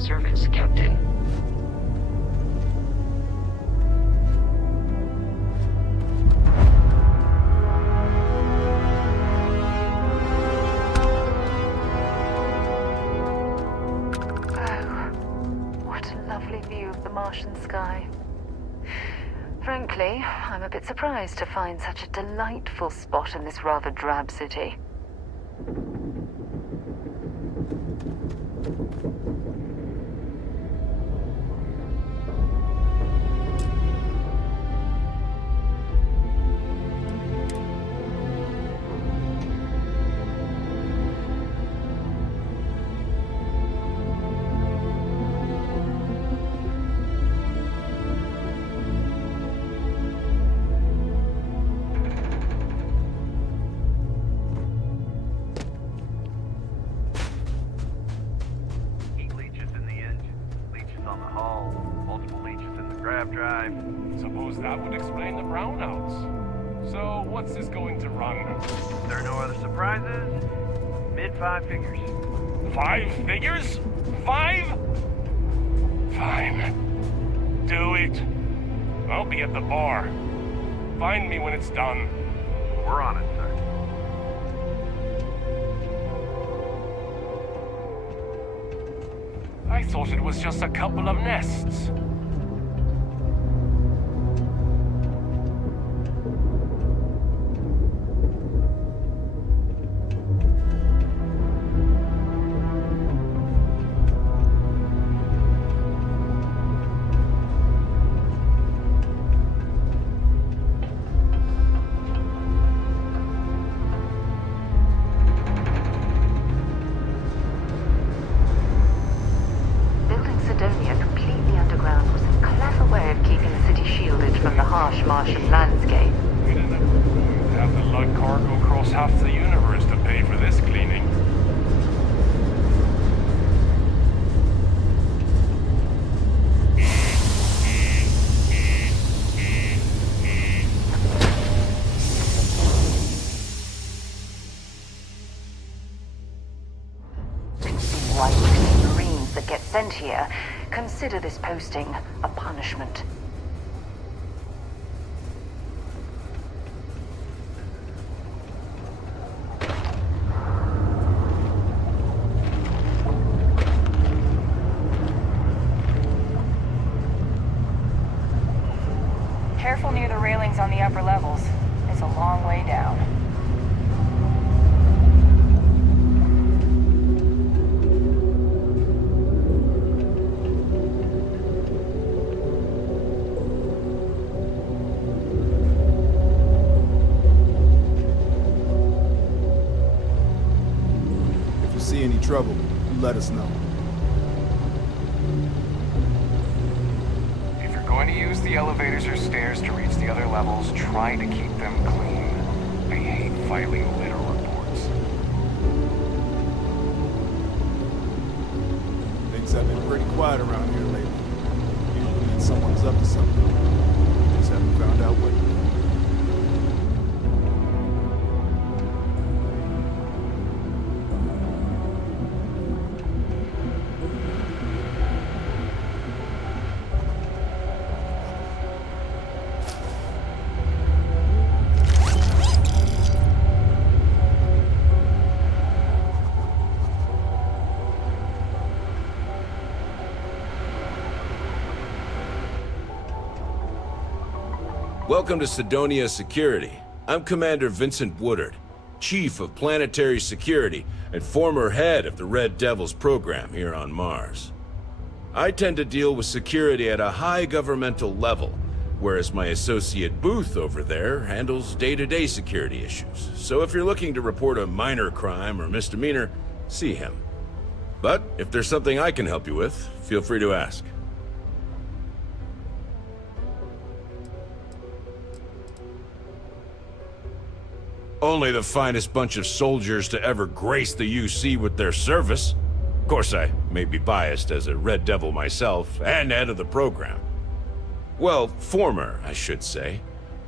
service, Captain. Oh, what a lovely view of the Martian sky. Frankly, I'm a bit surprised to find such a delightful spot in this rather drab city. Suppose that would explain the brownouts. So, what's this going to run? There are no other surprises. Mid-5 figures. 5 figures? 5? Fine. Do it. I'll be at the bar. Find me when it's done. We're on it, sir. I thought it was just a couple of nests. Martian landscape. We'd end up going to have to lug cargo across half the universe to pay for this cleaning. To see why you Marines that get sent here consider this posting a punishment. Careful near the railings on the upper levels. It's a long way down. trouble, you let us know. If you're going to use the elevators or stairs to reach the other levels, try to keep them clean. I hate filing litter reports. Things have been pretty quiet around here lately. Usually means someone's up to something. We just haven't found out what. Welcome to Sidonia Security. I'm Commander Vincent Woodard, Chief of Planetary Security and former head of the Red Devils program here on Mars. I tend to deal with security at a high governmental level, whereas my associate Booth over there handles day-to-day security issues. So if you're looking to report a minor crime or misdemeanor, see him. But if there's something I can help you with, feel free to ask. Only the finest bunch of soldiers to ever grace the UC with their service. Of course, I may be biased as a Red Devil myself, and head of the program. Well, former, I should say.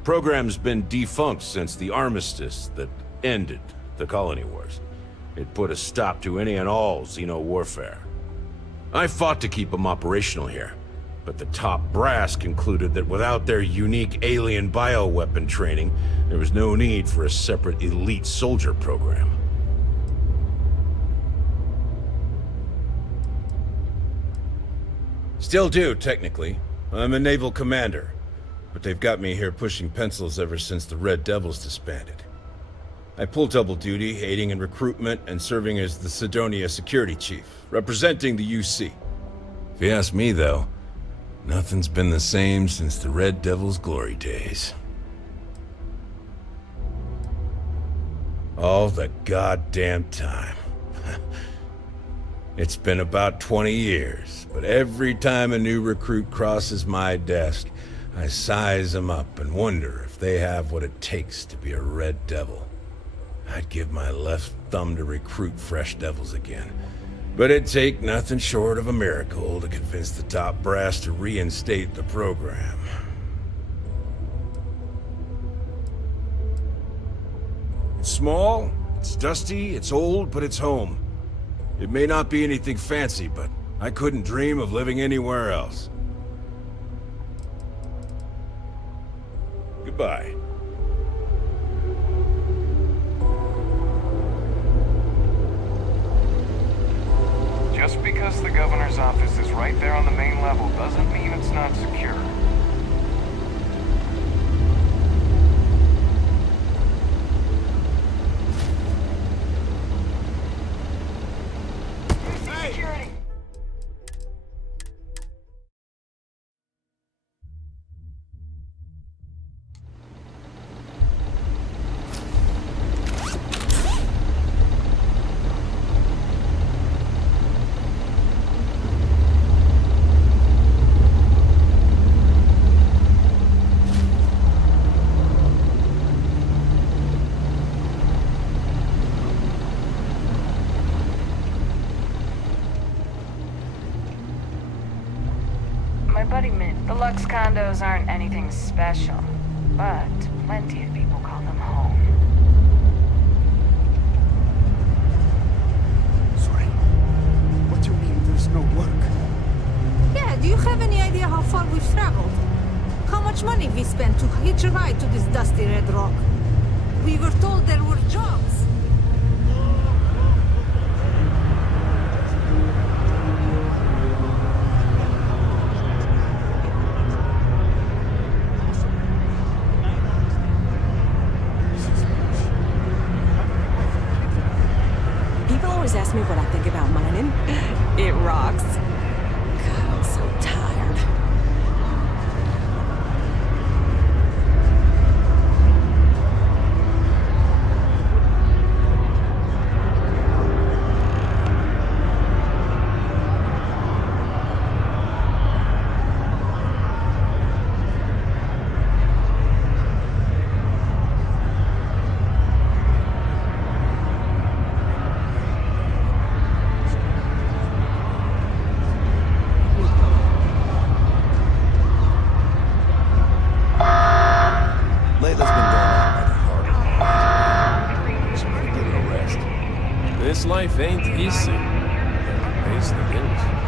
Program's been defunct since the armistice that ended the colony wars. It put a stop to any and all Xeno warfare. I fought to keep them operational here, but the top brass concluded that without their unique alien bioweapon training, there was no need for a separate elite soldier program. Still do, technically. I'm a naval commander, but they've got me here pushing pencils ever since the Red Devils disbanded. I pull double duty, aiding in recruitment and serving as the Sidonia Security Chief, representing the UC. If you ask me, though, nothing's been the same since the Red Devils' glory days. All the goddamn time. It's been about 20 years, but every time a new recruit crosses my desk, I size them up and wonder if they have what it takes to be a Red Devil. I'd give my left thumb to recruit fresh devils again. But it'd take nothing short of a miracle to convince the top brass to reinstate the program. It's small, it's dusty, it's old, but it's home. It may not be anything fancy, but I couldn't dream of living anywhere else. Goodbye. Just because the governor's office is right there on the main level doesn't mean it's not secure. Security. The Lux condos aren't anything special, but plenty of people call them home. Sorry. What do you mean there's no work? Yeah, do you have any idea how far we've traveled? How much money we spent to hitch a ride to this dusty red rock? We were told there were jobs. Ask me what I think about mining. It rocks. God, I'm so tired. This life ain't easy. But pays the bills.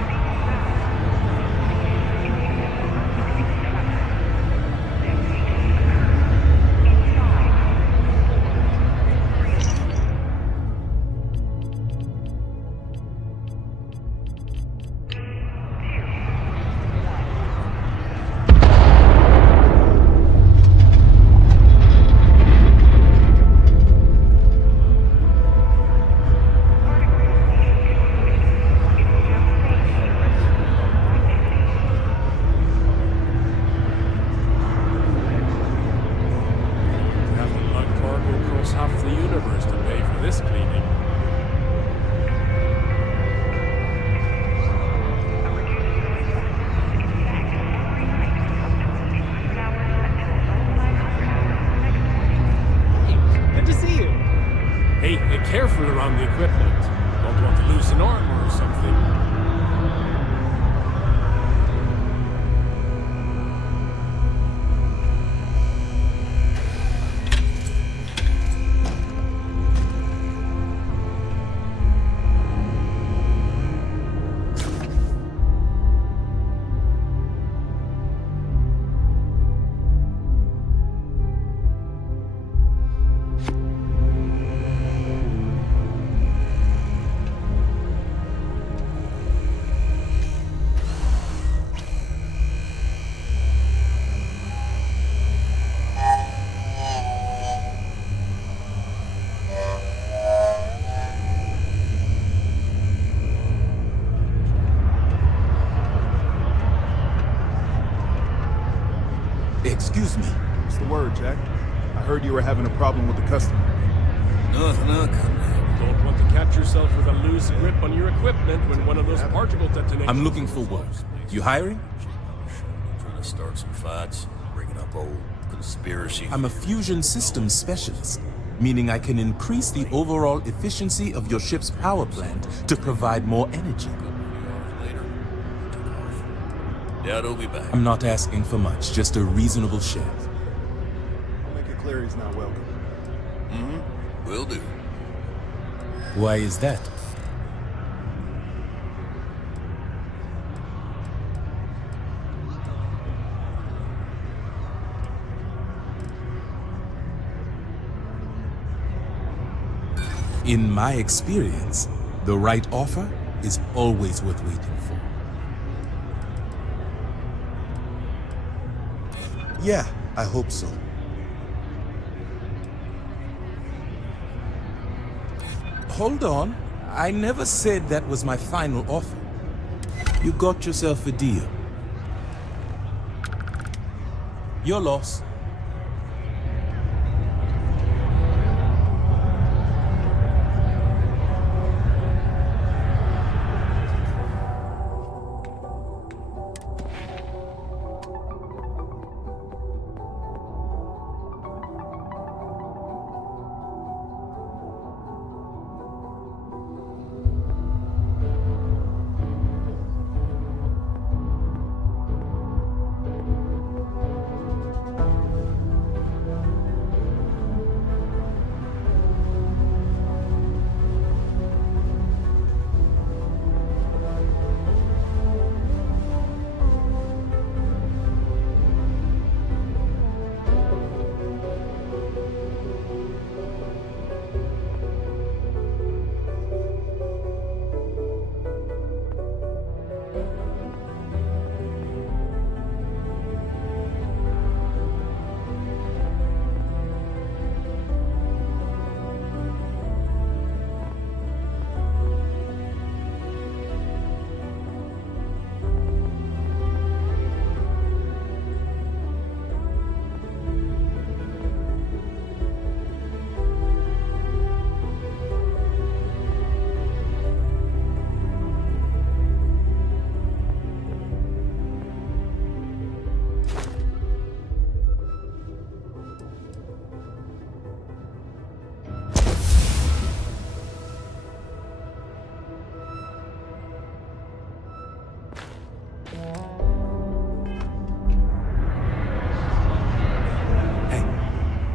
Careful around the equipment. Don't want to lose an arm or something. Excuse me. What's the word, Jack? I heard you were having a problem with the customer. Nothing, Don't want to catch yourself with a loose grip on your equipment when one of those particle detonations... I'm looking for work. You hiring? Trying to start some fights, bringing up old conspiracy. I'm a fusion systems specialist, meaning I can increase the overall efficiency of your ship's power plant to provide more energy. Doubt he'll be back. I'm not asking for much, just a reasonable share. I'll make it clear he's not welcome. Mm-hmm. Will do. Why is that? In my experience, the right offer is always worth waiting for. Yeah, I hope so. Hold on. I never said that was my final offer. You got yourself a deal. Your loss.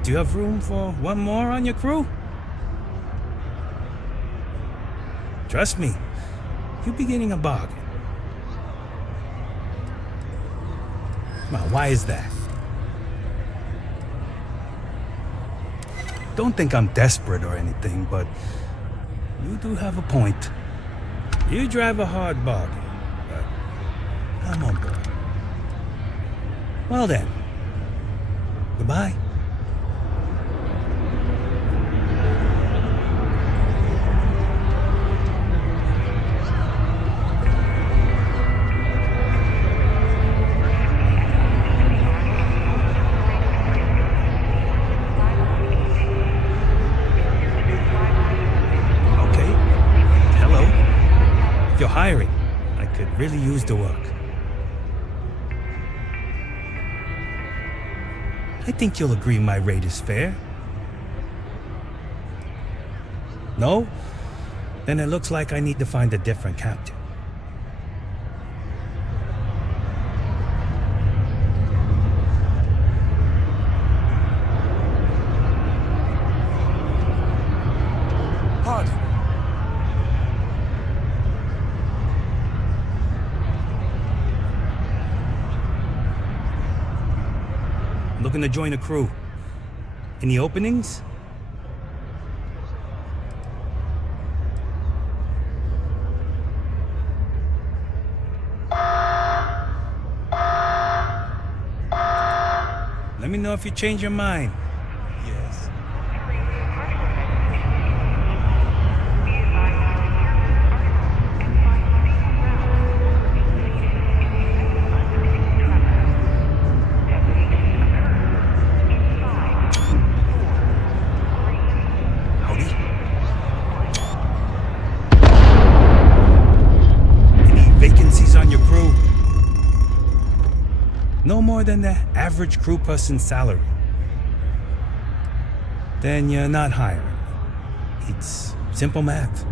Do you have room for one more on your crew? Trust me, you'll be getting a bargain. Come on, why is that? Don't think I'm desperate or anything, but you do have a point. You drive a hard bargain, but I'm on board. Well then, goodbye. Hiring. I could really use the work. I think you'll agree my rate is fair. No? Then it looks like I need to find a different captain. Pardon. Looking to join a crew. Any openings? Let me know if you change your mind. Yes. No more than the average crew person's salary. Then you're not hiring. It's simple math.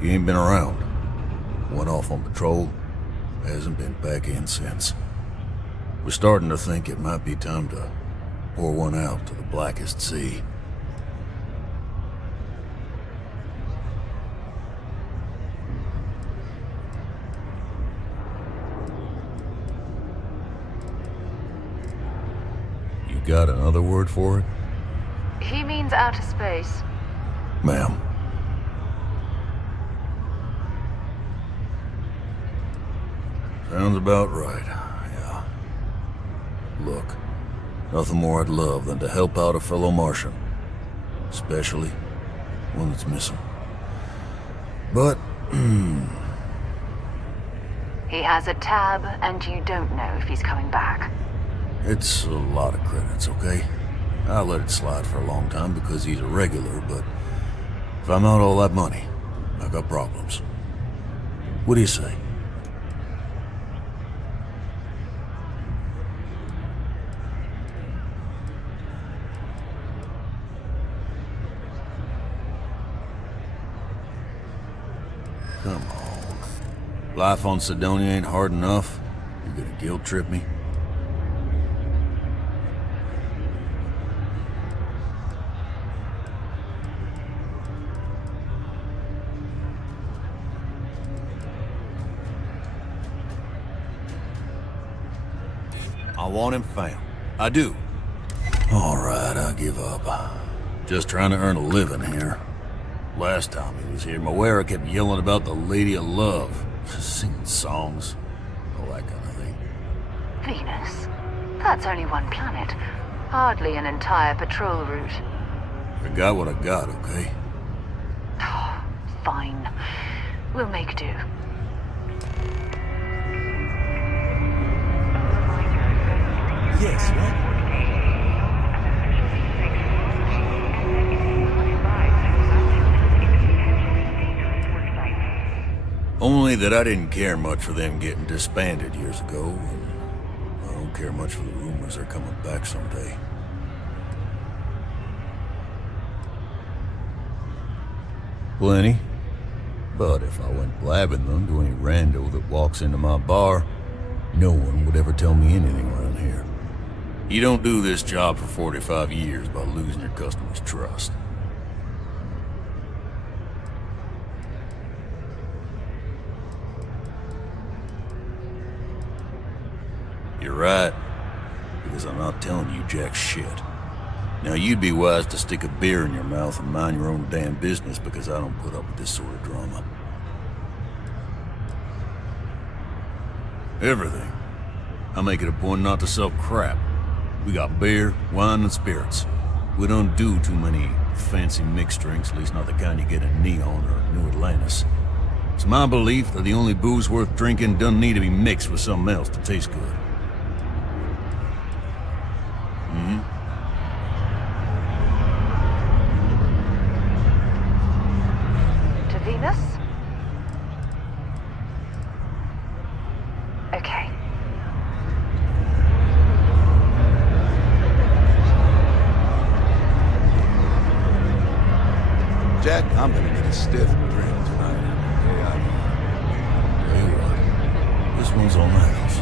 You ain't been around. Went off on patrol. Hasn't been back in since. We're starting to think it might be time to pour one out to the blackest sea. You got another word for it? He means outer space. Ma'am. Sounds about right, yeah. Look, nothing more I'd love than to help out a fellow Martian. Especially one that's missing. But, He has a tab, and you don't know if he's coming back. it's a lot of credits, okay? I let it slide for a long time because he's a regular, but if I'm out all that money, I got problems. What do you say? Come on. Life on Sidonia ain't hard enough. You're gonna guilt trip me? I want him found. I do. All right, I give up. Just trying to earn a living here. Last time he was here, Moira kept yelling about the Lady of Love, singing songs, all that kind of thing. Venus? That's only one planet. Hardly an entire patrol route. I got what I got, okay? Fine. We'll make do. Yes, what? Only that I didn't care much for them getting disbanded years ago, and I don't care much for the rumors they're coming back someday. Plenty. But if I went blabbing them to any rando that walks into my bar, no one would ever tell me anything around here. You don't do this job for 45 years by losing your customers' trust. You're right, because I'm not telling you jack shit. Now, you'd be wise to stick a beer in your mouth and mind your own damn business, because I don't put up with this sort of drama. Everything. I make it a point not to sell crap. We got beer, wine, and spirits. We don't do too many fancy mixed drinks, at least not the kind you get in Neon or New Atlantis. It's my belief that the only booze worth drinking doesn't need to be mixed with something else to taste good. To Venus? Okay. Jack, I'm gonna need a stiff drink tonight. Tell you what, this one's on the house.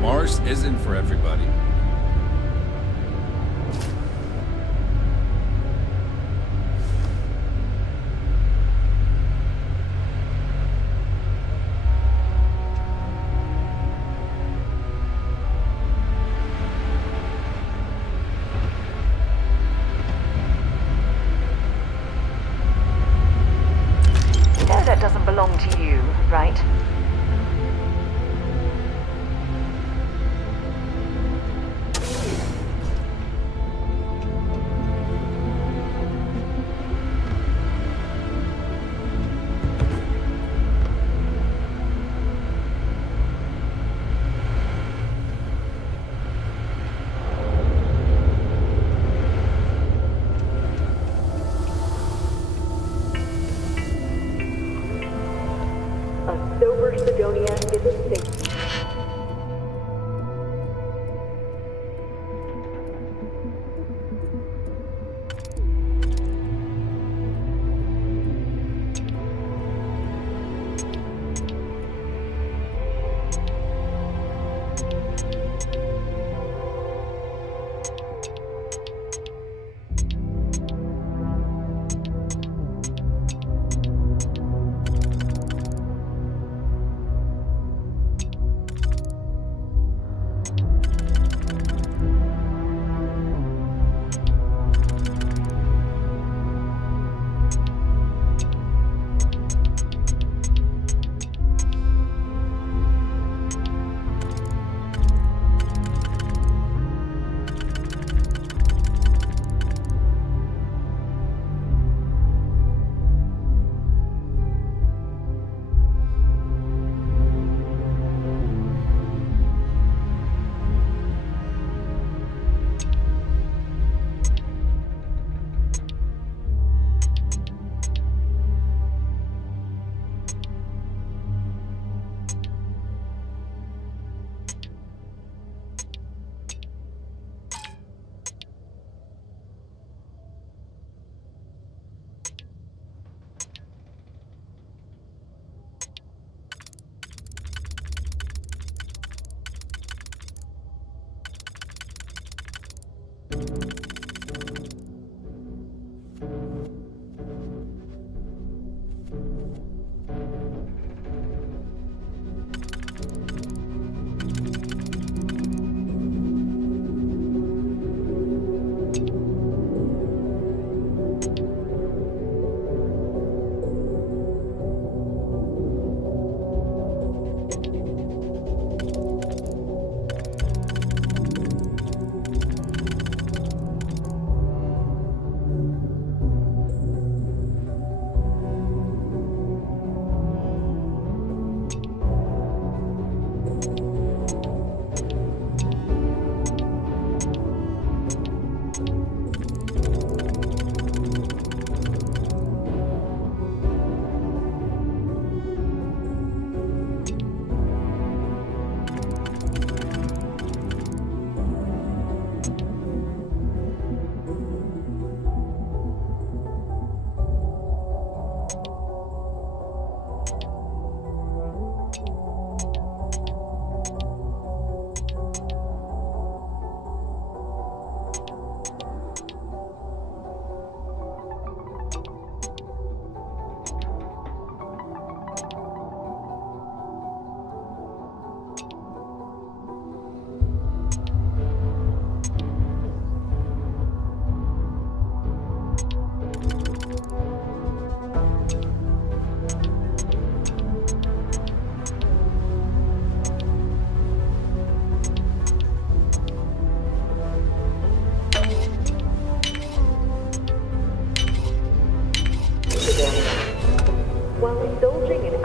Mars isn't for everybody. You know that doesn't belong to you, right? A sober Sidonia is a saint.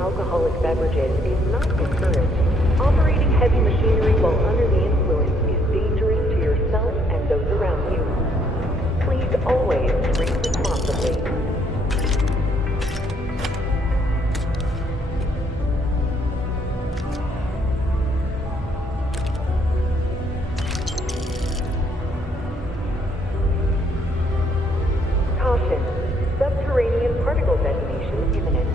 alcoholic beverages is not encouraged. Operating heavy machinery while under the influence is dangerous to yourself and those around you. Please always drink responsibly. Caution. Subterranean particle detonation imminent.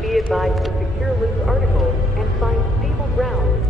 Be advised to secure loose articles and find stable ground.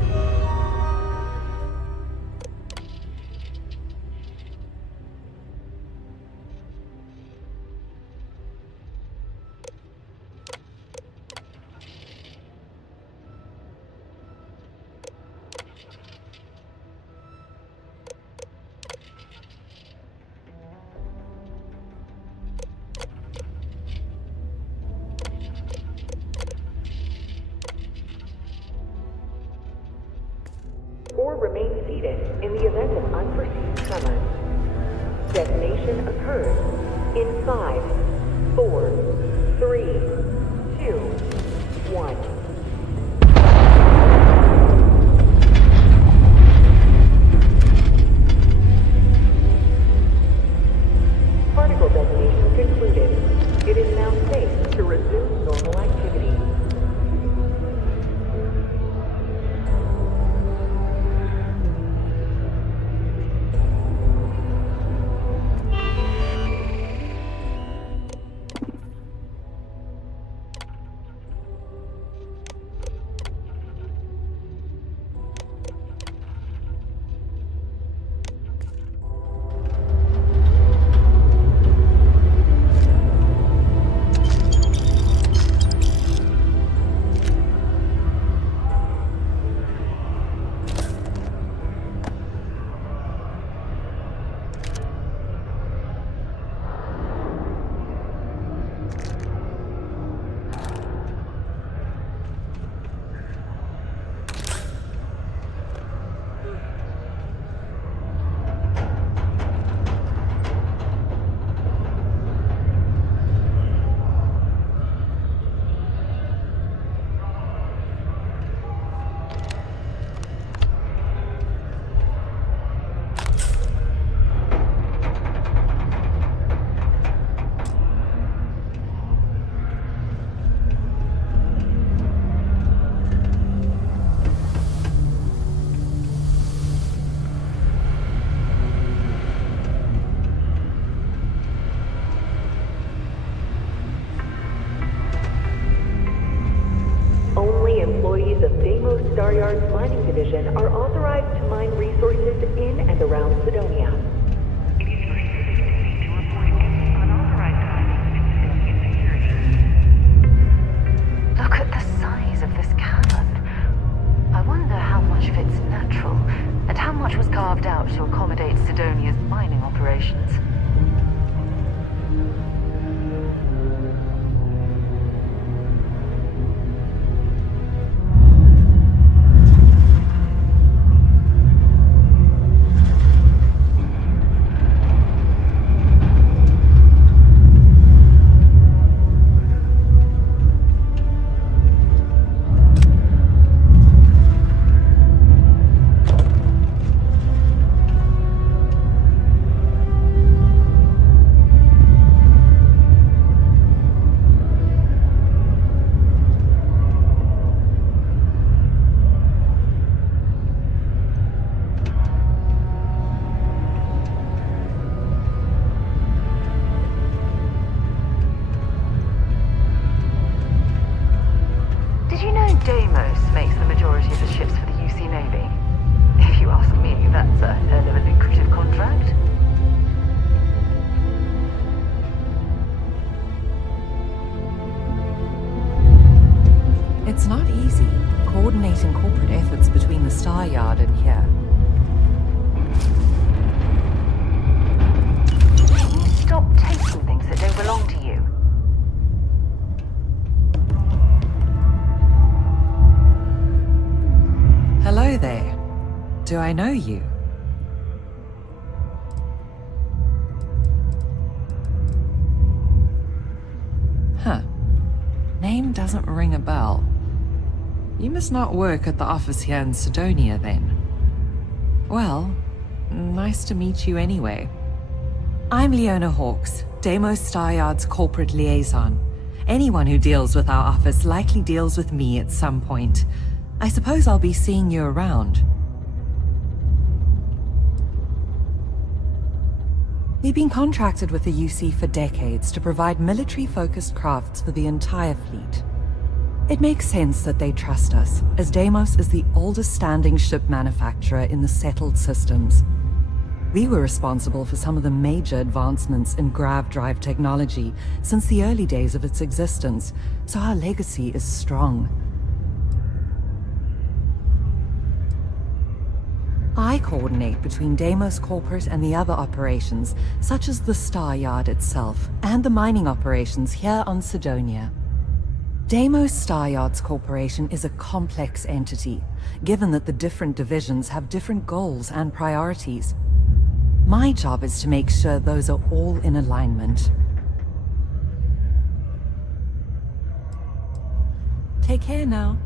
Or remain seated in the event of unforeseen tremors. Detonation occurs in 5, 4, 3, 2, 1. Particle detonation concluded. It is now safe to resume normal activity. Staryard's mining division are authorized to mine resources in and around Sidonia. It is your civic duty to report any unauthorized mining and security. Look at the size of this cavern. I wonder how much of it's natural, and how much was carved out to accommodate Sidonia's mining operations. Do I know you? Huh. name doesn't ring a bell. You must not work at the office here in Sidonia, then. Well, nice to meet you anyway. I'm Leona Hawks, Deimos Staryard's corporate liaison. Anyone who deals with our office likely deals with me at some point. I suppose I'll be seeing you around. We've been contracted with the UC for decades to provide military-focused crafts for the entire fleet. It makes sense that they trust us, as Deimos is the oldest standing ship manufacturer in the settled systems. We were responsible for some of the major advancements in grav drive technology since the early days of its existence, so our legacy is strong. I coordinate between Deimos Corporate and the other operations, such as the Staryard itself, and the mining operations here on Sidonia. Deimos Staryard's corporation is a complex entity, given that the different divisions have different goals and priorities. My job is to make sure those are all in alignment. Take care now.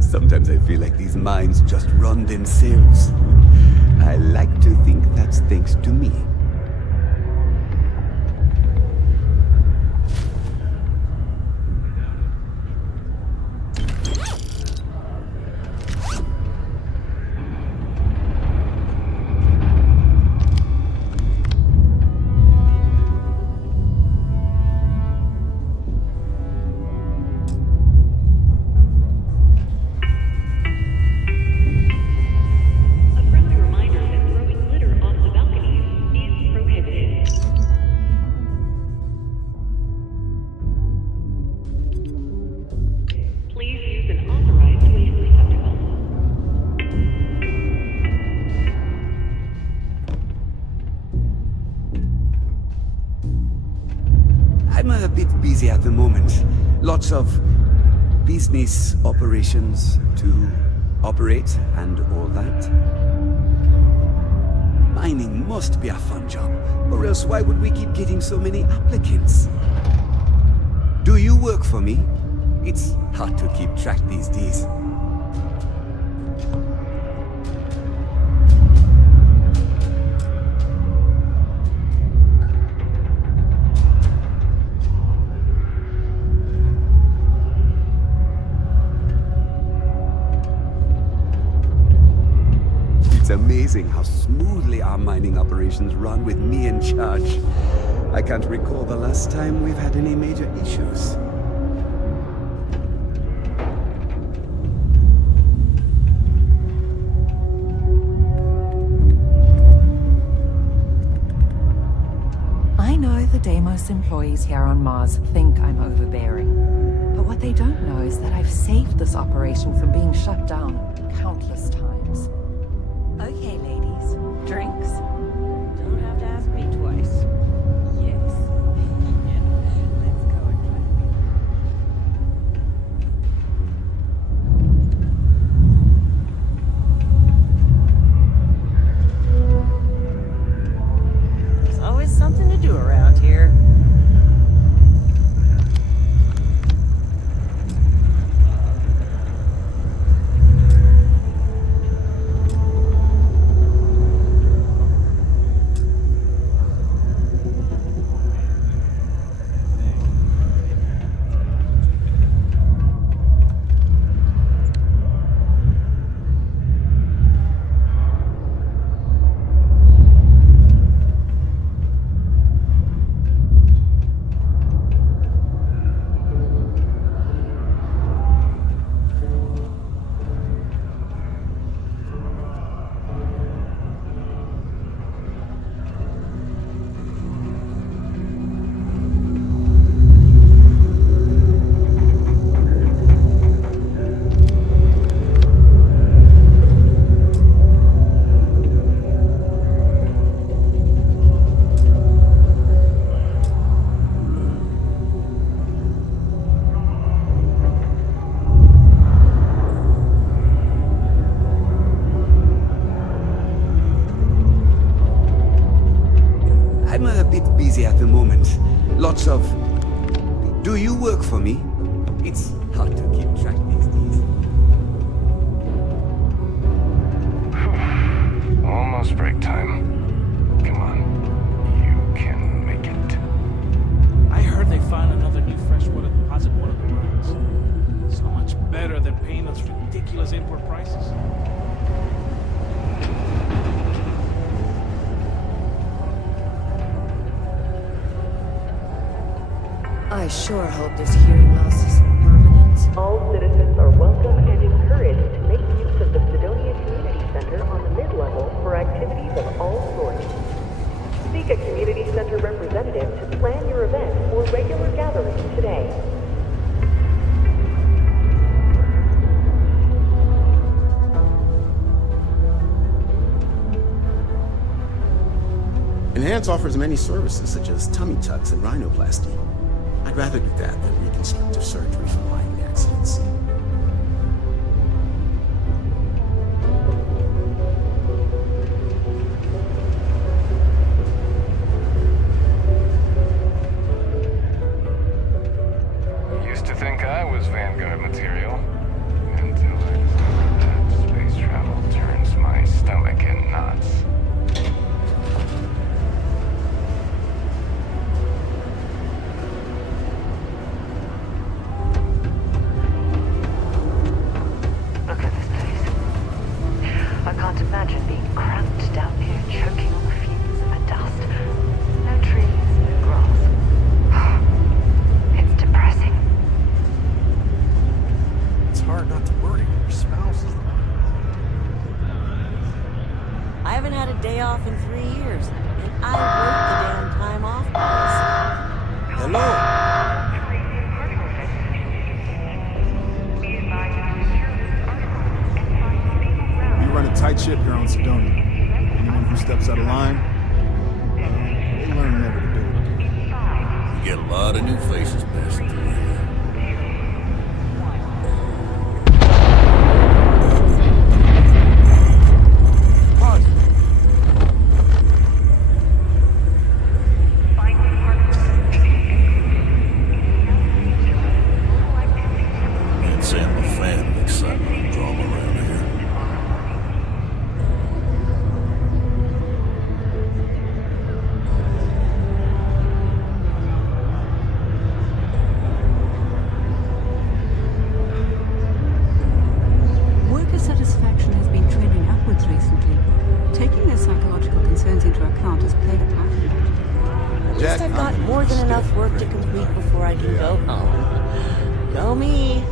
Sometimes I feel like these mines just run themselves. I like to think that's thanks to me. I'm a bit busy at the moment. Lots of business operations to operate and all that. Mining must be a fun job, or else why would we keep getting so many applicants? Do you work for me? It's hard to keep track these days. It's amazing how smoothly our mining operations run with me in charge. I can't recall the last time we've had any major issues. I know the Deimos us employees here on Mars think I'm overbearing. But what they don't know is that I've saved this operation from being shut down countless times. Okay, ladies. Drinks? Don't have to ask me twice. Yes. Yeah. Let's go and There's always something to do around here. I'm a bit busy at the moment. Lots of... Do you work for me? It's hard to keep track these days. Almost break time. Come on. You can make it. I heard they found another new freshwater deposit in one of the mines. So much better than paying those ridiculous import prices. I sure hope this hearing loss isn't permanent. All citizens are welcome and encouraged to make use of the Sidonia Community Center on the mid-level for activities of all sorts. Seek a Community Center representative to plan your event or regular gathering today. Enhance offers many services such as tummy tucks and rhinoplasty. I'd rather do that than reconstructive surgery for minor accidents. Used to think I was Vanguard material. Until I discovered that space travel turns my stomach in knots. Look at this place. I can't imagine being cramped down here, choking on the fumes and the dust. No trees, no grass. It's depressing. It's hard not to worry when your spouse is... I haven't had a day off in 3 years, and I broke the damn time off policy. Hello? We run a tight ship here on Sidonia. Anyone who steps out of line, they learn never to do it. You get a lot of new faces passing through here. Can't say I'm a fan of excitement and drama around here. Worker satisfaction has been trending upwards recently. Taking their psychological concerns into account has played a part in that. At least I've got more than enough work to complete before I can go home. Go me.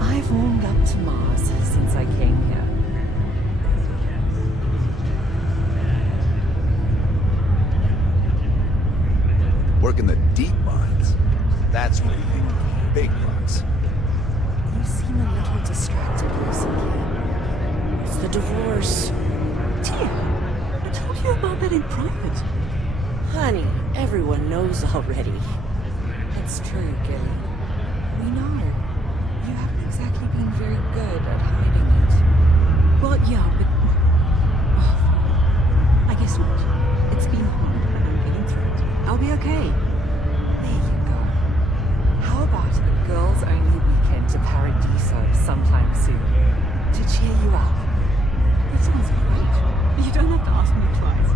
I've warmed up to Mars since I came here. That's what you think. Big bucks. You seem a little distracted recently. It's the divorce. Tia, I told you about that in private. Honey, everyone knows already. It's true, Gilly. We know. You haven't exactly been very good at hiding it. Well, yeah, but... Oh, I guess not. It's been hard, and I'm getting through it. I'll be okay. There you go. How about a girls-only weekend to Paradiso sometime soon? To cheer you up. That sounds great. You don't have to ask me twice.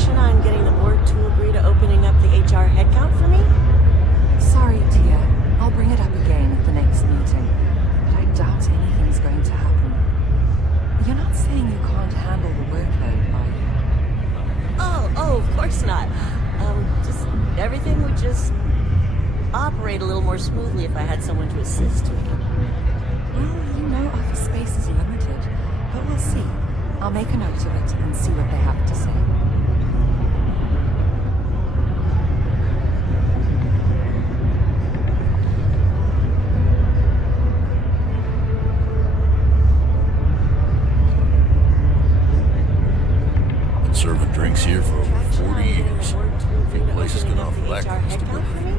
On getting the board to agree to opening up the HR headcount for me? Sorry, Tia. I'll bring it up again at the next meeting. But I doubt anything's going to happen. You're not saying you can't handle the workload, are you? Oh, of course not. Just everything would just operate a little more smoothly if I had someone to assist me. Well, you know office space is limited, but we'll see. I'll make a note of it and see what they have to say. Serving drinks here for over 40 years. The place is gonna offer that kind of stability.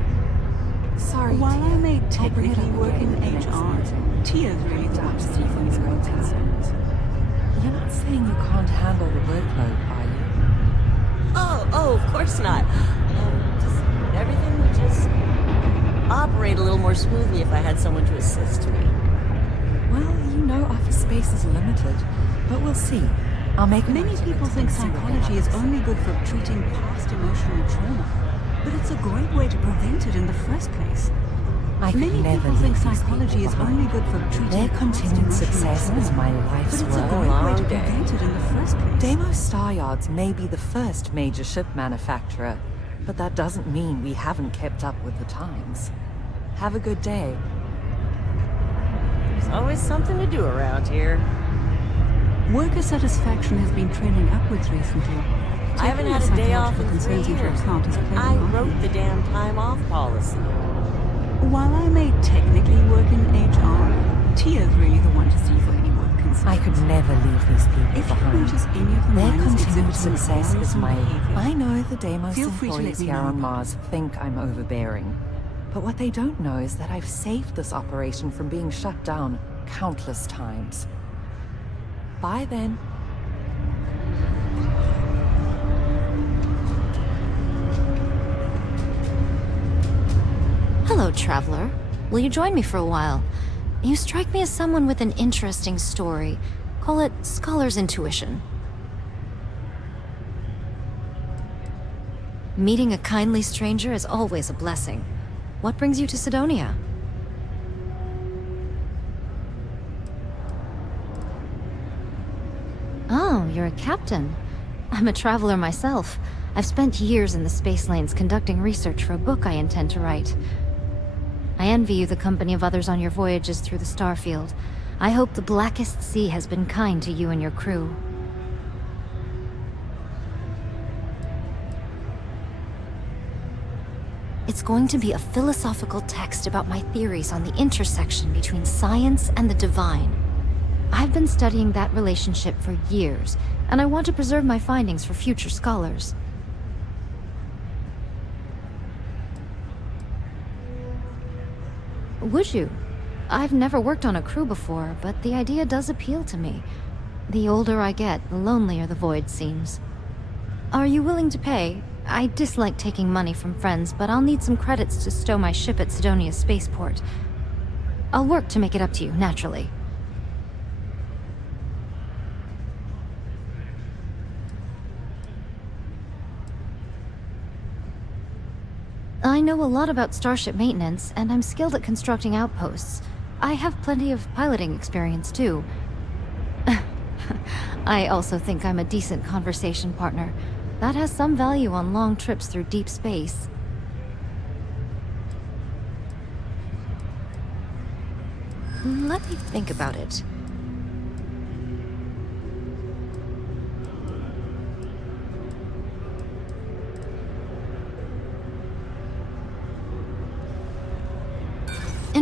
Sorry, While I may I'll bring it technically up work again in at the next HR, meeting. Tia's really the one to see things going to happen. You're not saying you can't handle the workload, are you? Oh, of course not. Just everything would just operate a little more smoothly if I had someone to assist me. Well, you know office space is limited, but we'll see. I'll make a Many note of people it think and see what they psychology have is to say. only good for treating past emotional trauma, but it's a great way to prevent it in the first place. I could Many never people think leave these psychology people is behind. only good for treating Their past continued emotional success trauma, is my life's but it's a work. great way to prevent it in the first place. Deimos Star Yards may be the first major ship manufacturer, but that doesn't mean we haven't kept up with the times. Have a good day. There's always something to do around here. Worker satisfaction has been trending upwards recently. I haven't had a day off in 3 years. I wrote the damn time off policy. While I may technically work in HR, Tia's really the one to see for any work concerns. I could never leave these people If you behind. notice any of the Their minors continued exhibiting success is worrisome my... behavior, I know the Deimos feel free to let employees me here know on about Mars think I'm overbearing. But what they don't know is that I've saved this operation from being shut down countless times. Bye then. Hello, traveler. Will you join me for a while? You strike me as someone with an interesting story. Call it scholar's intuition. Meeting a kindly stranger is always a blessing. What brings you to Sidonia? Oh, you're a captain. I'm a traveler myself. I've spent years in the space lanes conducting research for a book I intend to write. I envy you the company of others on your voyages through the StarField. I hope the blackest sea has been kind to you and your crew. It's going to be a philosophical text about my theories on the intersection between science and the divine. I've been studying that relationship for years, and I want to preserve my findings for future scholars. Would you? I've never worked on a crew before, but the idea does appeal to me. The older I get, the lonelier the void seems. Are you willing to pay? I dislike taking money from friends, but I'll need some credits to stow my ship at Sidonia's spaceport. I'll work to make it up to you, naturally. I know a lot about starship maintenance, and I'm skilled at constructing outposts. I have plenty of piloting experience, too. I also think I'm a decent conversation partner. That has some value on long trips through deep space. Let me think about it.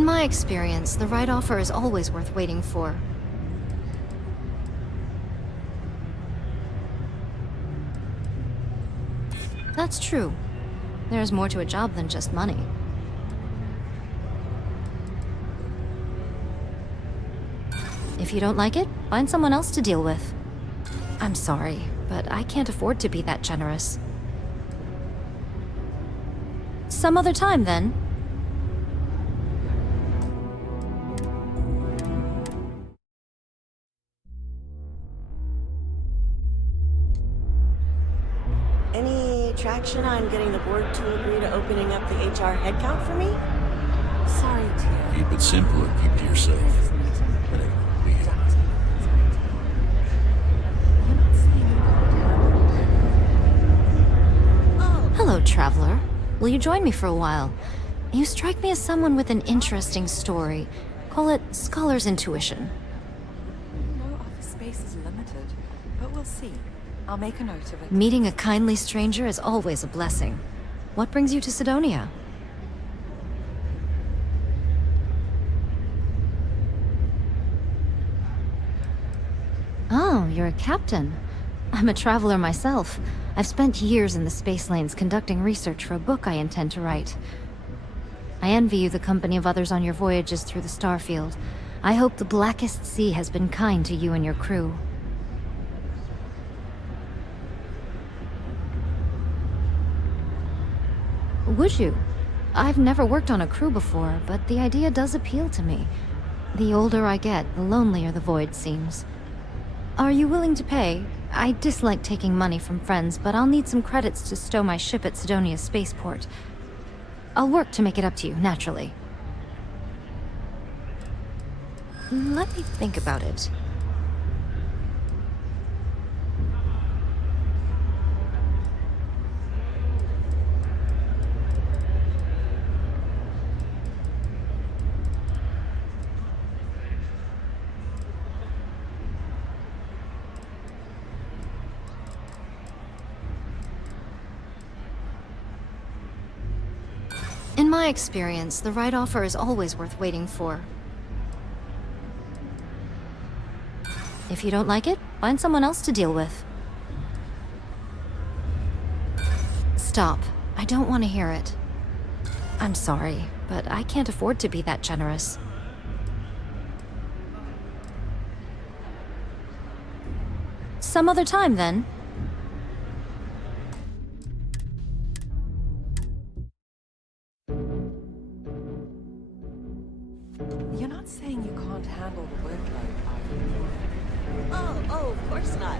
In my experience, the right offer is always worth waiting for. That's true. There's more to a job than just money. If you don't like it, find someone else to deal with. I'm sorry, but I can't afford to be that generous. Some other time, then. Any traction on getting the board to agree to opening up the HR headcount for me? Sorry, dear. Keep it simple or keep to yourself. Hello, traveler. Will you join me for a while? You strike me as someone with an interesting story. Call it scholar's intuition. No office space is limited, but we'll see. I'll make a note of it. Meeting a kindly stranger is always a blessing. What brings you to Sidonia? Oh, you're a captain. I'm a traveler myself. I've spent years in the space lanes conducting research for a book I intend to write. I envy you the company of others on your voyages through the StarField. I hope the blackest sea has been kind to you and your crew. Would you? I've never worked on a crew before, but the idea does appeal to me. The older I get, the lonelier the void seems. Are you willing to pay? I dislike taking money from friends, but I'll need some credits to stow my ship at Sidonia's spaceport. I'll work to make it up to you, naturally. Let me think about it. In my experience, the right offer is always worth waiting for. If you don't like it, find someone else to deal with. Stop. I don't want to hear it. I'm sorry, but I can't afford to be that generous. Some other time, then. You're not saying you can't handle the workload, are you? Oh, of course not.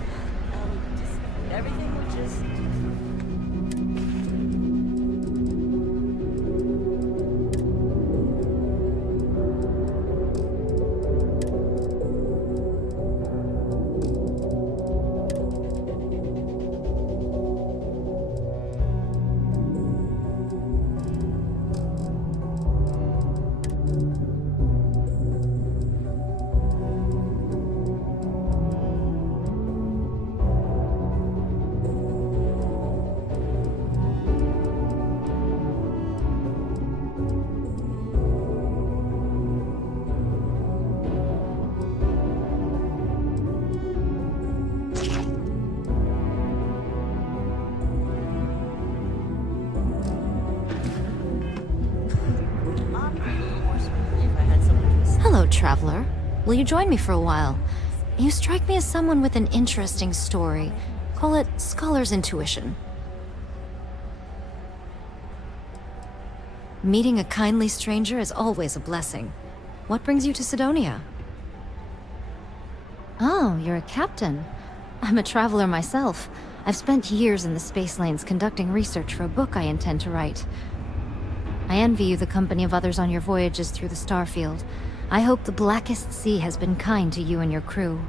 Just everything will just... Hello, traveler. Will you join me for a while? You strike me as someone with an interesting story. Call it scholar's intuition. Meeting a kindly stranger is always a blessing. What brings you to Sidonia? Oh, you're a captain. I'm a traveler myself. I've spent years in the space lanes conducting research for a book I intend to write. I envy you the company of others on your voyages through the StarField. I hope the blackest sea has been kind to you and your crew.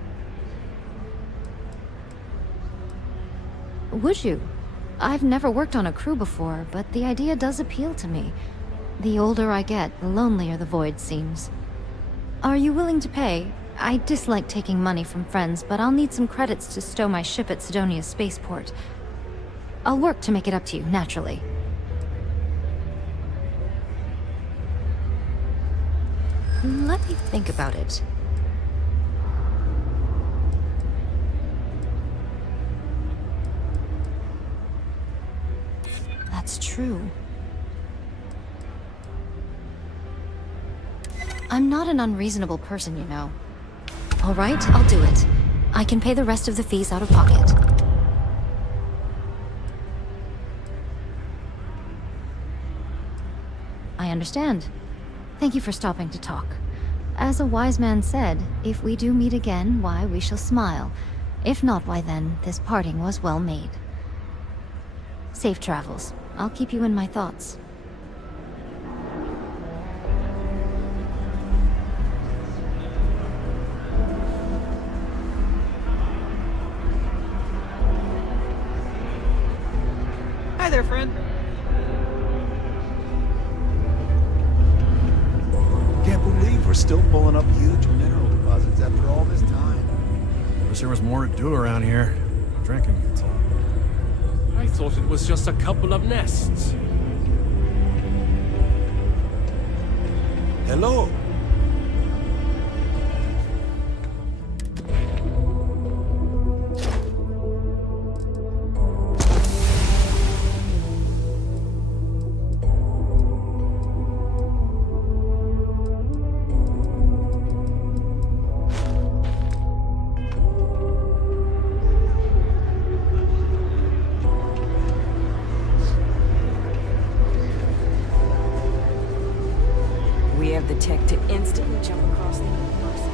Would you? I've never worked on a crew before, but the idea does appeal to me. The older I get, the lonelier the void seems. Are you willing to pay? I dislike taking money from friends, but I'll need some credits to stow my ship at Sidonia's spaceport. I'll work to make it up to you, naturally. Let me think about it. That's true. I'm not an unreasonable person, you know. All right, I'll do it. I can pay the rest of the fees out of pocket. I understand. Thank you for stopping to talk. As a wise man said, if we do meet again, why, we shall smile. If not, why then, this parting was well made. Safe travels. I'll keep you in my thoughts. Hi there, friend. Can't believe we're still pulling up huge mineral deposits after all this time. Wish there was more to do around here. Drinking, that's all. I thought it was just a couple of nests. Hello. We have the tech to instantly jump across the universe.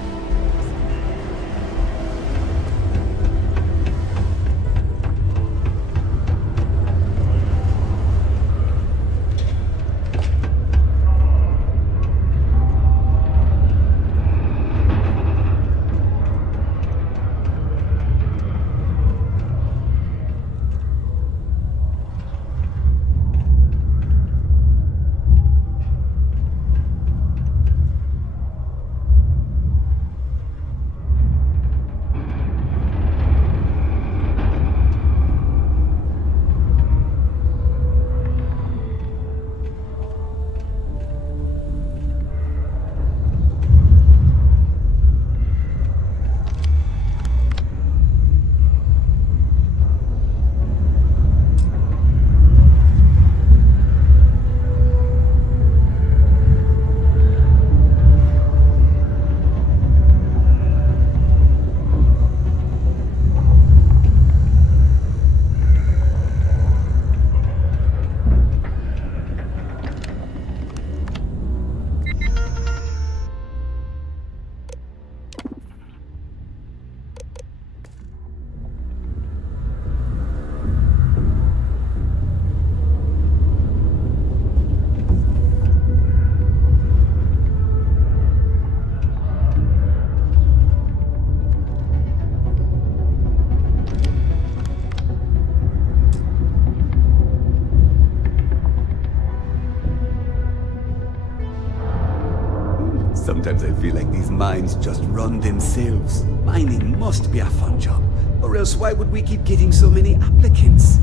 Sometimes I feel like these mines just run themselves. Mining must be a fun job, or else why would we keep getting so many applicants?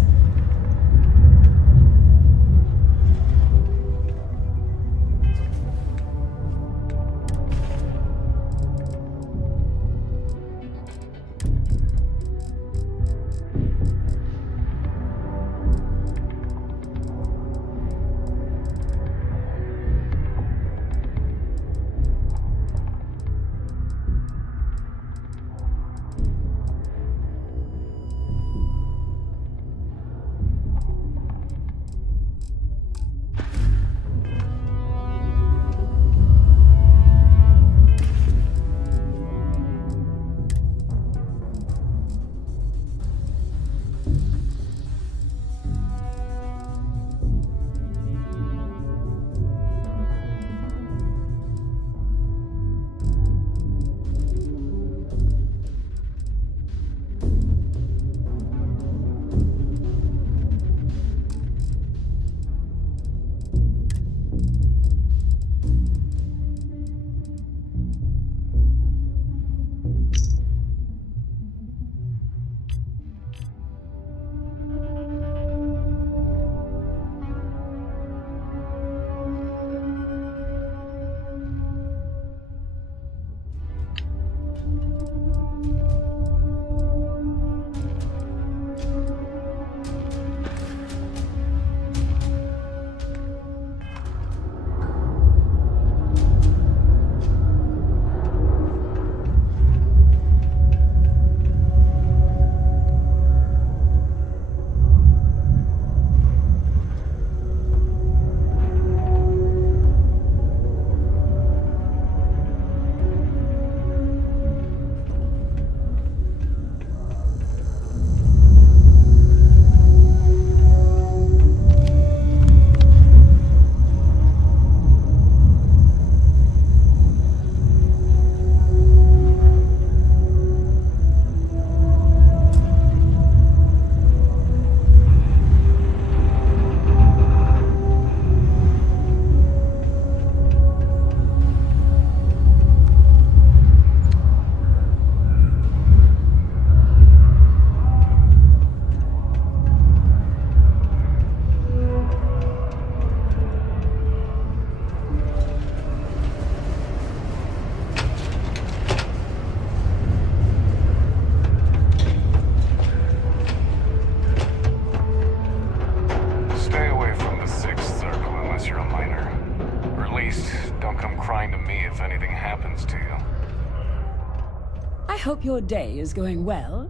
your day is going well?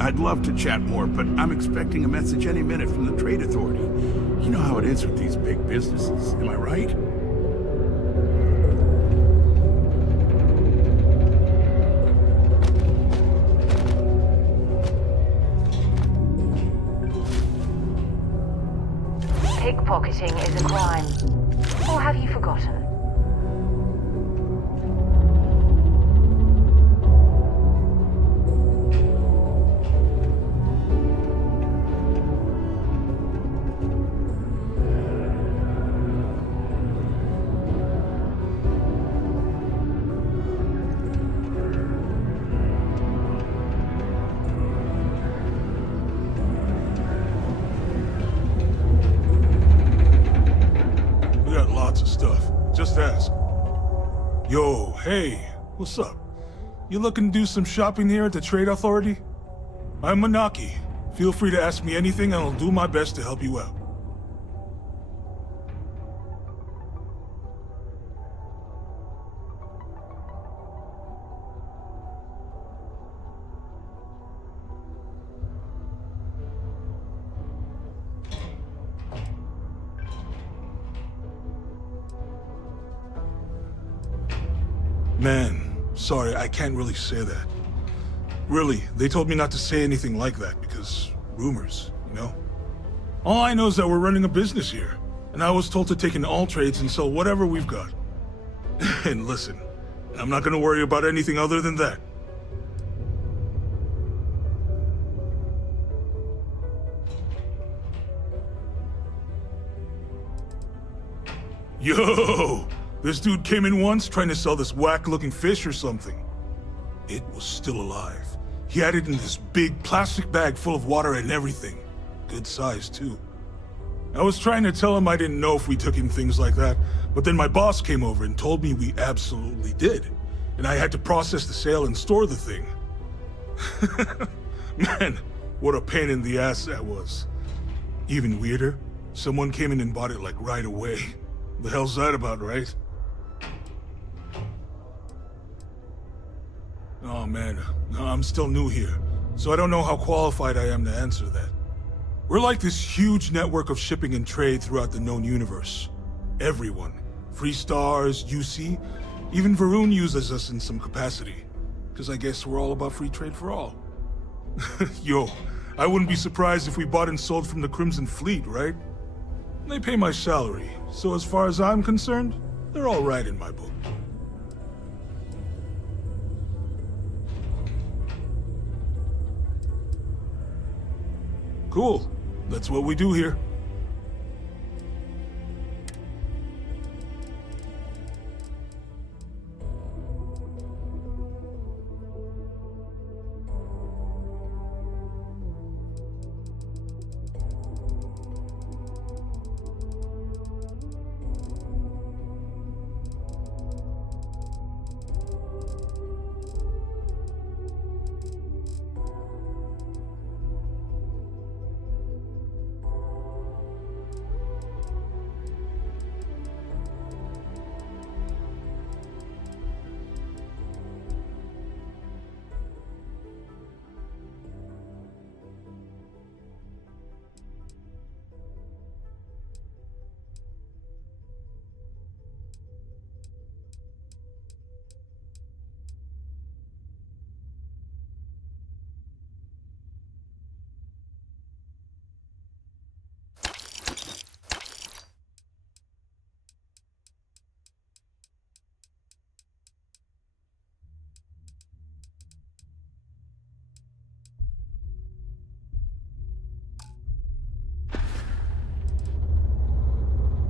I'd love to chat more, but I'm expecting a message any minute from the Trade Authority. You know how it is with these big businesses, am I right? Pickpocketing is a crime. Or have you forgotten? Yo, hey, what's up? You looking to do some shopping here at the Trade Authority? I'm Manaki. Feel free to ask me anything and I'll do my best to help you out. Man, sorry, I can't really say that. Really, they told me not to say anything like that because rumors, you know? All I know is that we're running a business here, and I was told to take in all trades and sell whatever we've got. And listen, I'm not gonna worry about anything other than that. Yo! This dude came in once trying to sell this whack-looking fish or something. It was still alive. He had it in this big plastic bag full of water and everything. Good size, too. I was trying to tell him I didn't know if we took in things like that, but then my boss came over and told me we absolutely did. And I had to process the sale and store the thing. Man, what a pain in the ass that was. Even weirder, someone came in and bought it like right away. The hell's that about, right? Oh man, I'm still new here, so I don't know how qualified I am to answer that. We're like this huge network of shipping and trade throughout the known universe. Everyone, Freestars, UC, even Varun uses us in some capacity. Because I guess we're all about free trade for all. Yo, I wouldn't be surprised if we bought and sold from the Crimson Fleet, right? They pay my salary, so as far as I'm concerned, they're all right in my book. Cool. That's what we do here.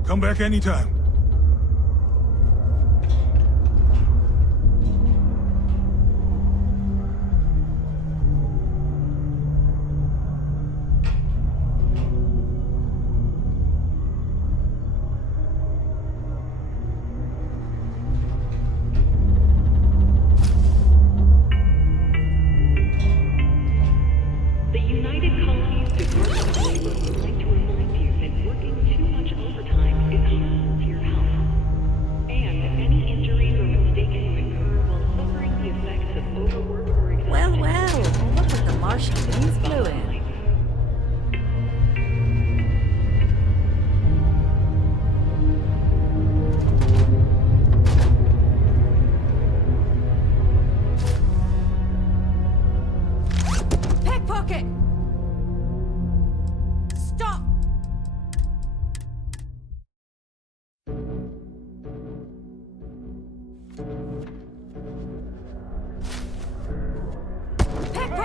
Come back anytime.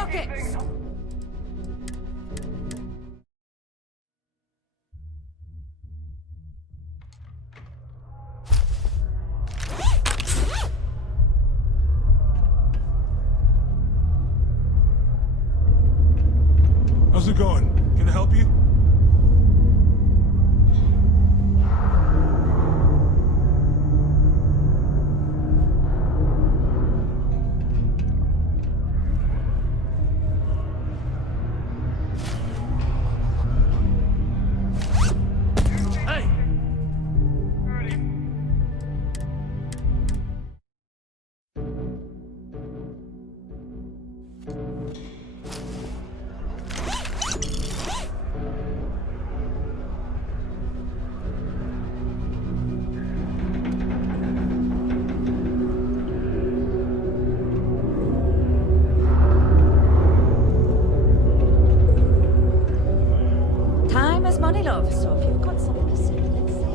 rockets! How's it going? Can I help you? Time is money, love, so if you've got something to say, let's say it.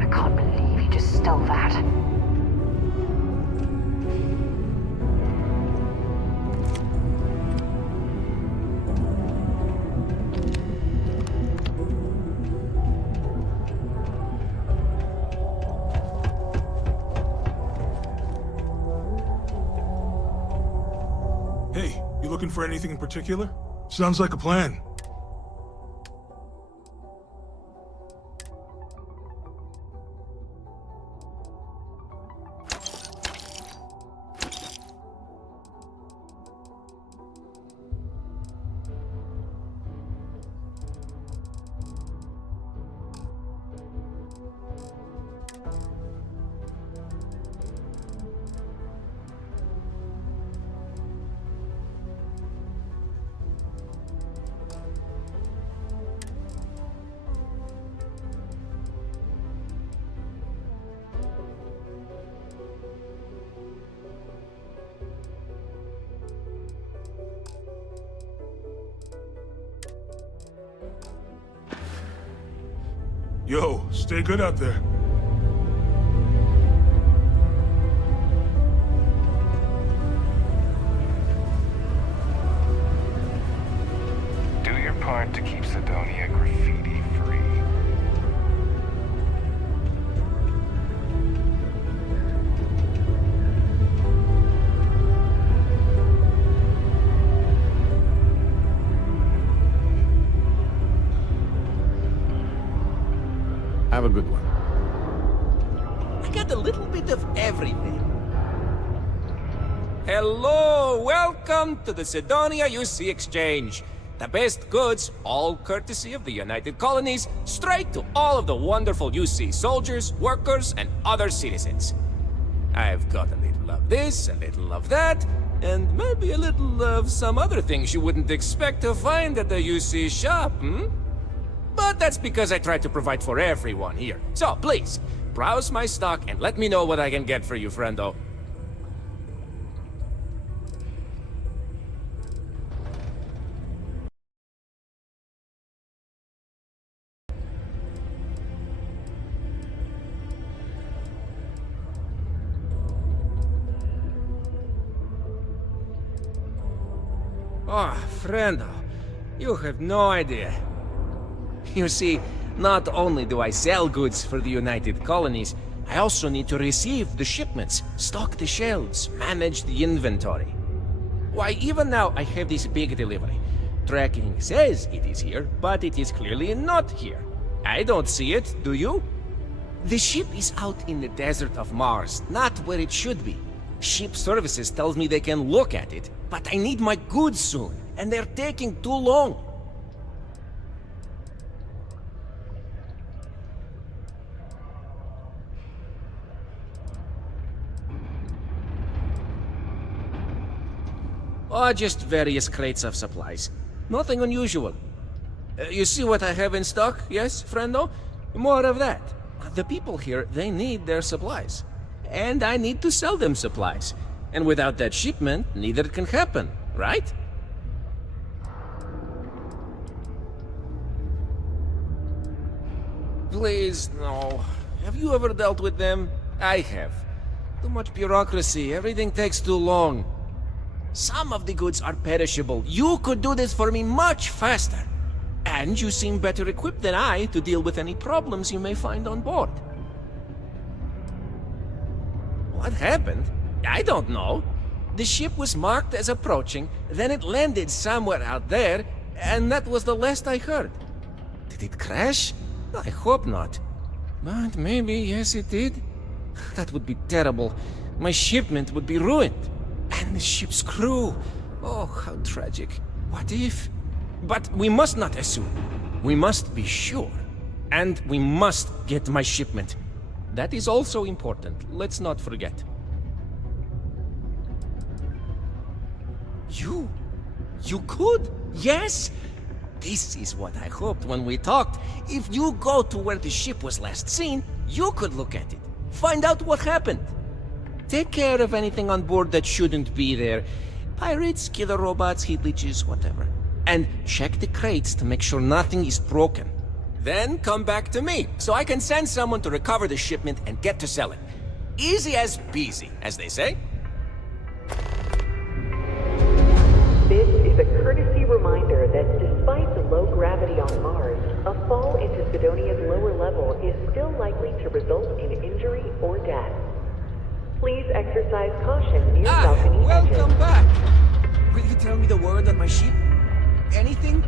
I can't believe you just stole that. Hey, you looking for anything in particular? Sounds like a plan. Yo, stay good out there. Do your part to keep Sidonia graffiti free. Have a good one. I got a little bit of everything. Hello, welcome to the Sidonia UC Exchange. The best goods, all courtesy of the United Colonies, straight to all of the wonderful UC soldiers, workers, and other citizens. I've got a little of this, a little of that, and maybe a little of some other things you wouldn't expect to find at the UC shop, But that's because I try to provide for everyone here. So, please, browse my stock and let me know what I can get for you, friendo. Oh, friendo, you have no idea. You see, not only do I sell goods for the United Colonies, I also need to receive the shipments, stock the shelves, manage the inventory. Why, even now I have this big delivery. Tracking says it is here, but it is clearly not here. I don't see it, do you? The ship is out in the desert of Mars, not where it should be. Ship services tells me they can look at it, but I need my goods soon, and they're taking too long. Oh, just various crates of supplies. Nothing unusual. You see what I have in stock, yes, friendo? More of that. The people here, they need their supplies. And I need to sell them supplies. And without that shipment, neither can happen, right? Please, no. Have you ever dealt with them? I have. Too much bureaucracy, everything takes too long. Some of the goods are perishable. You could do this for me much faster. And you seem better equipped than I to deal with any problems you may find on board. What happened? I don't know. The ship was marked as approaching, then it landed somewhere out there, and that was the last I heard. Did it crash? I hope not. But maybe, yes it did. That would be terrible. My shipment would be ruined. And the ship's crew. Oh, how tragic. What if? But we must not assume. We must be sure. And we must get my shipment. That is also important. Let's not forget. You could? Yes? This is what I hoped when we talked. If you go to where the ship was last seen, you could look at it. Find out what happened. Take care of anything on board that shouldn't be there. Pirates, killer robots, heat leeches, whatever. And check the crates to make sure nothing is broken. Then come back to me, so I can send someone to recover the shipment and get to sell it. Easy as peasy, as they say. This is a courtesy reminder that despite the low gravity on Mars, a fall into Sidonia's lower level is still likely to result in injury or death. Please exercise caution near balcony edges. Welcome back! Will you tell me the word on my ship? Anything?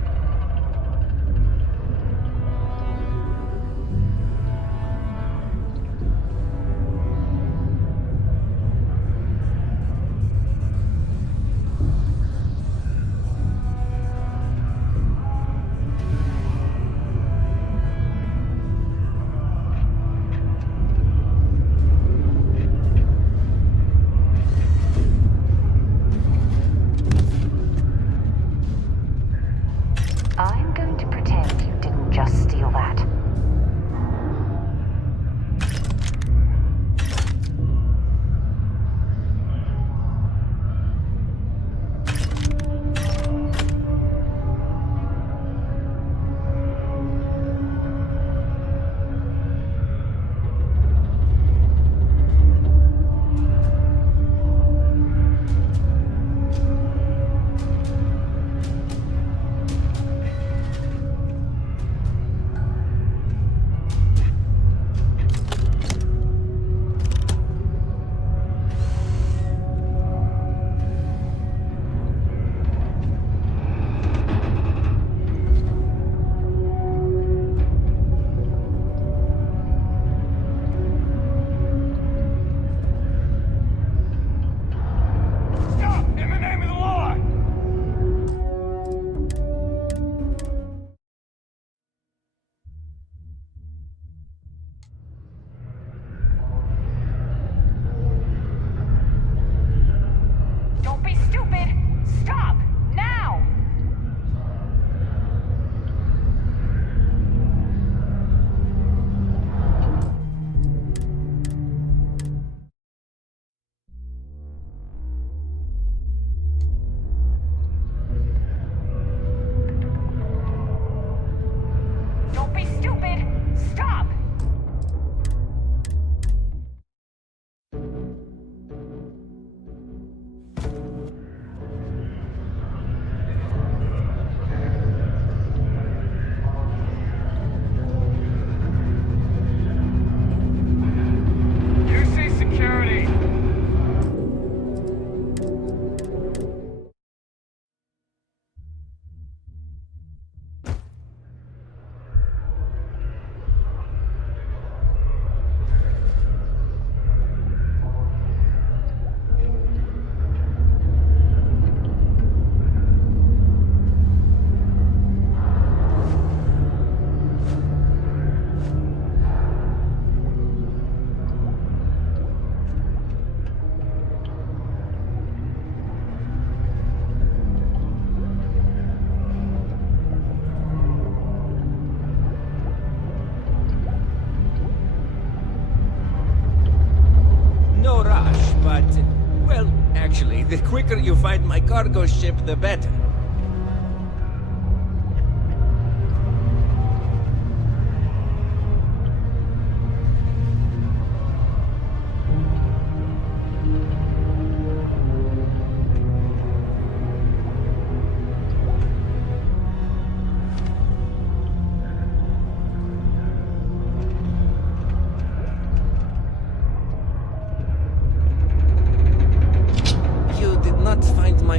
the quicker you find my cargo ship, the better.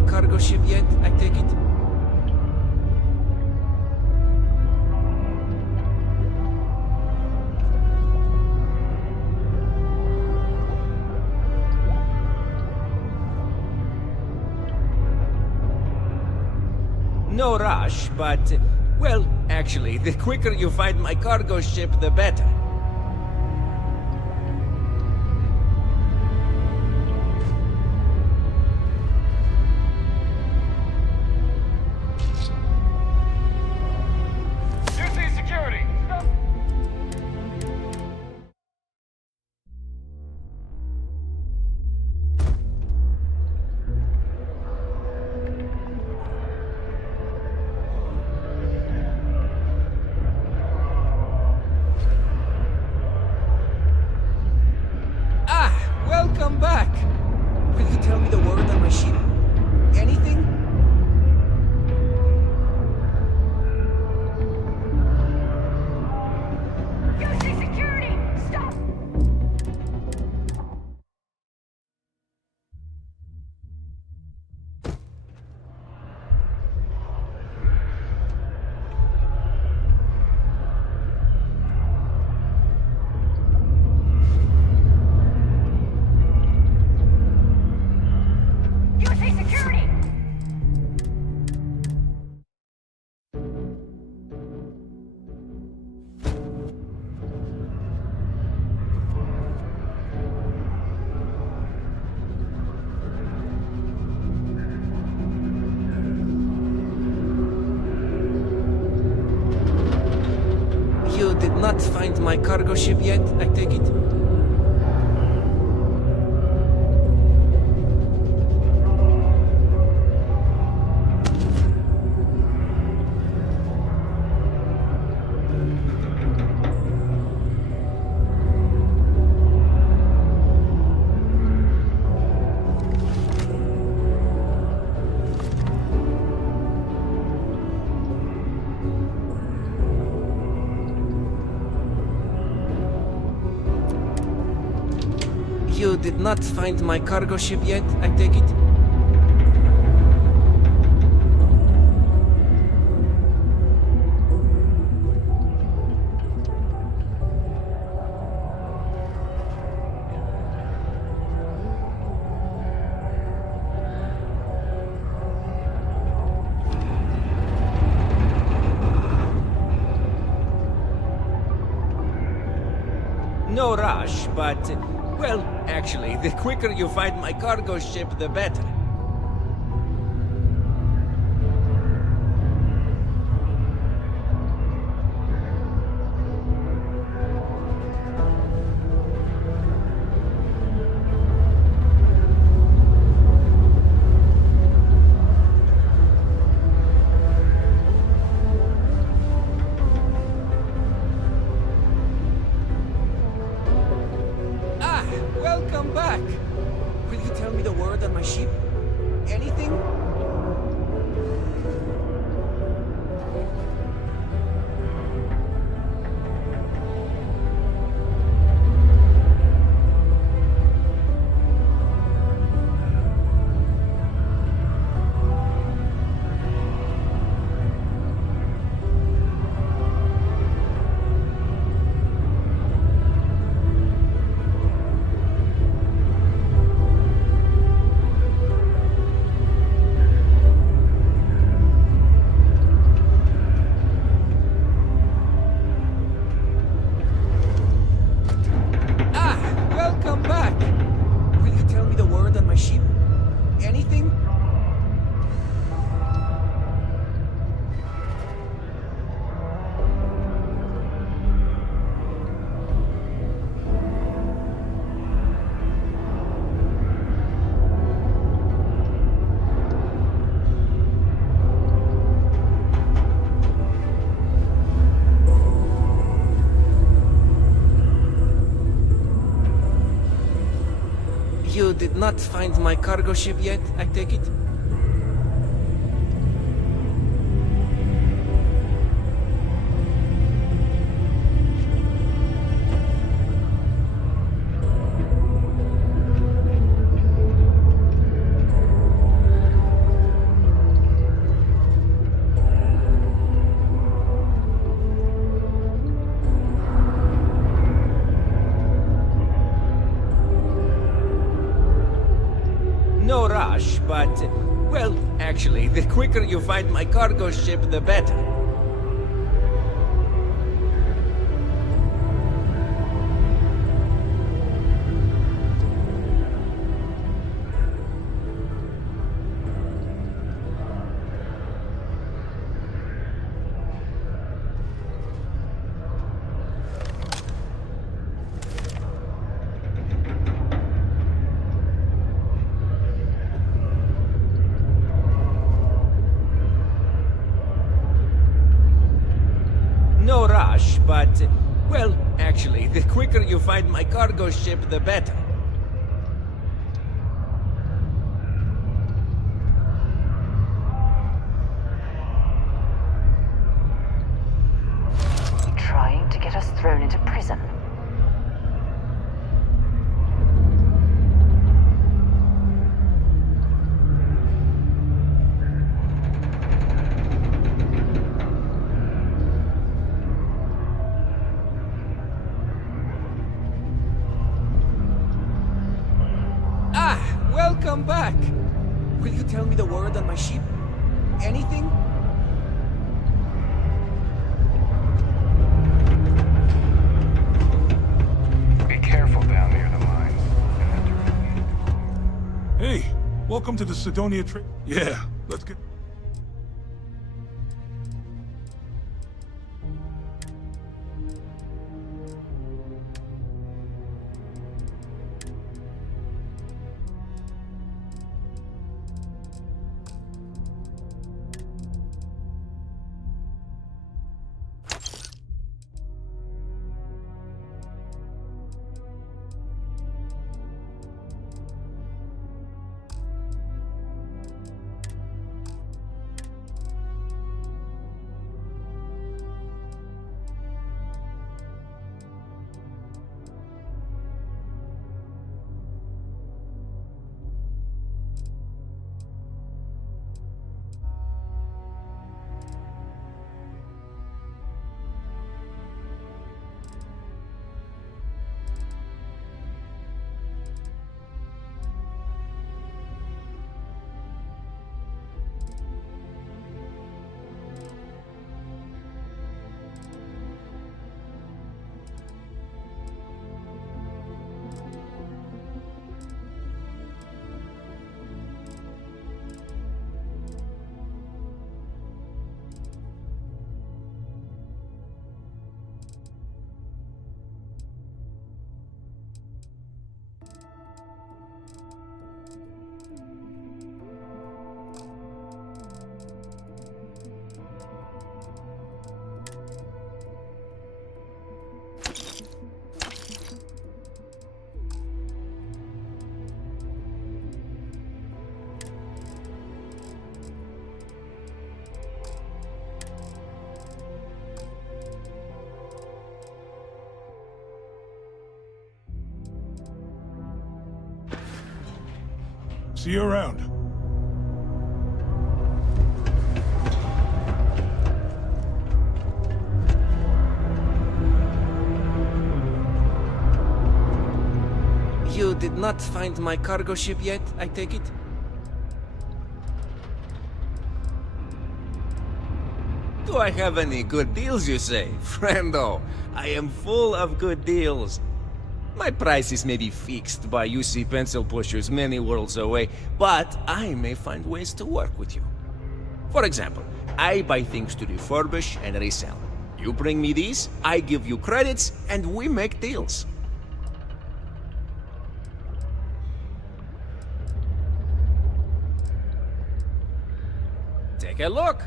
Cargo ship yet, I take it? No rush, but, well, actually, the quicker you find my cargo ship, the better. Welcome back! Will you tell me the word on my ship? Anything? UC security! Stop! You did not find my cargo ship yet, I take it? You did not find my cargo ship yet, I take it? No rush, but, well, actually, the quicker you find my cargo ship, the better. Welcome back! Will you tell me the word on my ship? did not find my cargo ship yet, I take it? No rush, but, well, actually, the quicker you find my cargo ship, the better. No rush, but, well, actually, the quicker you find my cargo ship, the better. Trying to get us thrown into prison. Welcome back! Will you tell me the word on my ship? Anything? Be careful down near the mines. Hey, welcome to the Sidonia trade. Yeah, let's get... See you around. You did not find my cargo ship yet, I take it? Do I have any good deals, you say? Friendo, I am full of good deals. My prices may be fixed by UC pencil pushers many worlds away, but I may find ways to work with you. For example, I buy things to refurbish and resell. You bring me these, I give you credits, and we make deals. Take a look.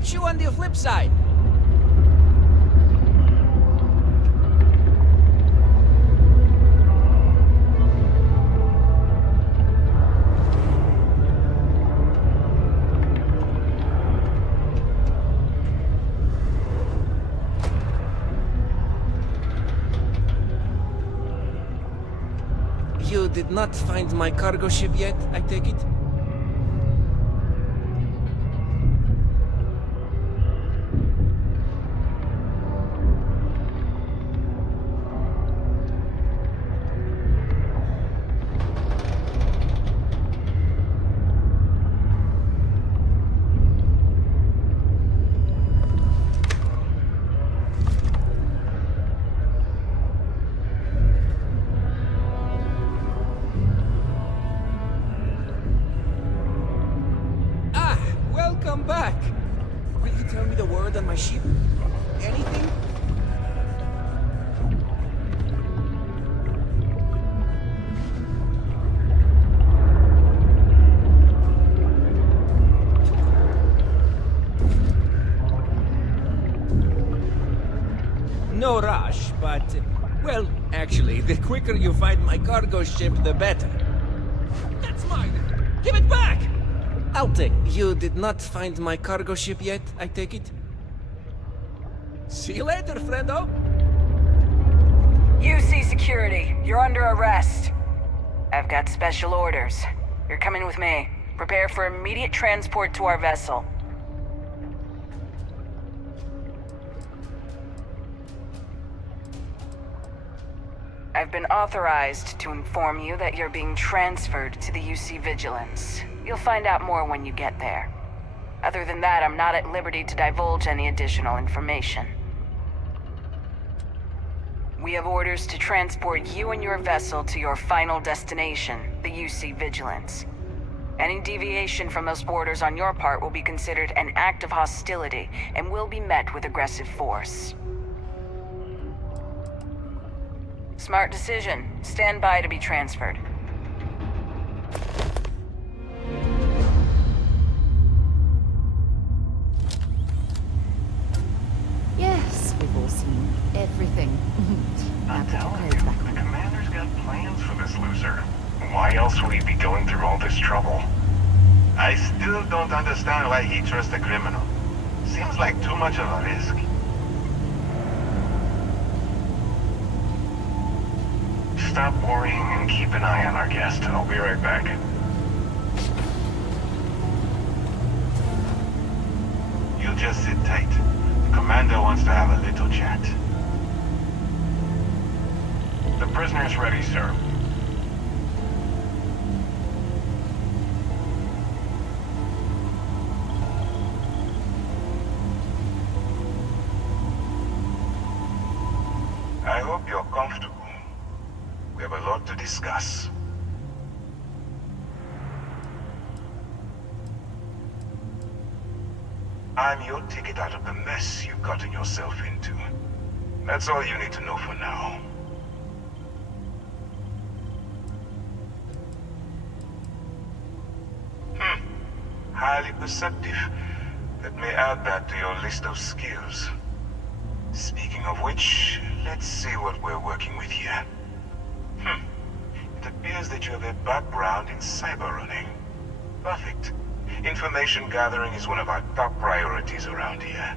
catch you on the flip side. You did not find my cargo ship yet, I take it? Welcome back! Will you tell me the word on my ship? Anything? No rush, but... well, actually, the quicker you find my cargo ship, the better. That's mine! Give it back! I'll take. You did not find my cargo ship yet, I take it? See you later, friendo! UC security, you're under arrest. I've got special orders. You're coming with me. Prepare for immediate transport to our vessel. I've been authorized to inform you that you're being transferred to the UC Vigilance. You'll find out more when you get there. Other than that, I'm not at liberty to divulge any additional information. We have orders to transport you and your vessel to your final destination, the UC Vigilance. Any deviation from those orders on your part will be considered an act of hostility and will be met with aggressive force. Smart decision. Stand by to be transferred. Yes, we've all seen everything. I'm telling you, the commander's got plans for this loser. Why else would he be going through all this trouble? I still don't understand why he trusts a criminal. Seems like too much of a risk. Stop worrying and keep an eye on our guest. I'll be right back. You just sit tight. The commander wants to have a little chat. The prisoner's ready, sir. I hope you're comfortable. We have a lot to discuss. I'm your ticket out of the mess you've gotten yourself into. That's all you need to know for now. Highly perceptive. Let me add that to your list of skills. Speaking of which, let's see what we're working with here. It appears that you have a background in cyber running. Perfect. Information gathering is one of our top priorities around here.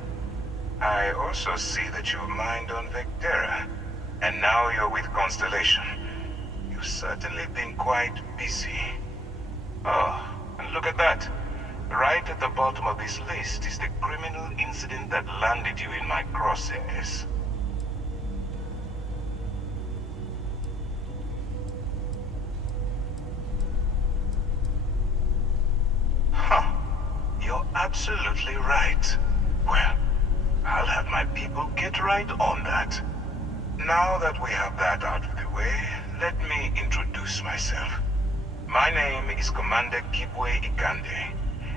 I also see that you've mined on Vectera, and now you're with Constellation. You've certainly been quite busy. Oh, and look at that. Right at the bottom of this list is the criminal incident that landed you in my crosshairs. You're absolutely right. Well, I'll have my people get right on that. Now that we have that out of the way, let me introduce myself. My name is Commander Kibwe Ikande,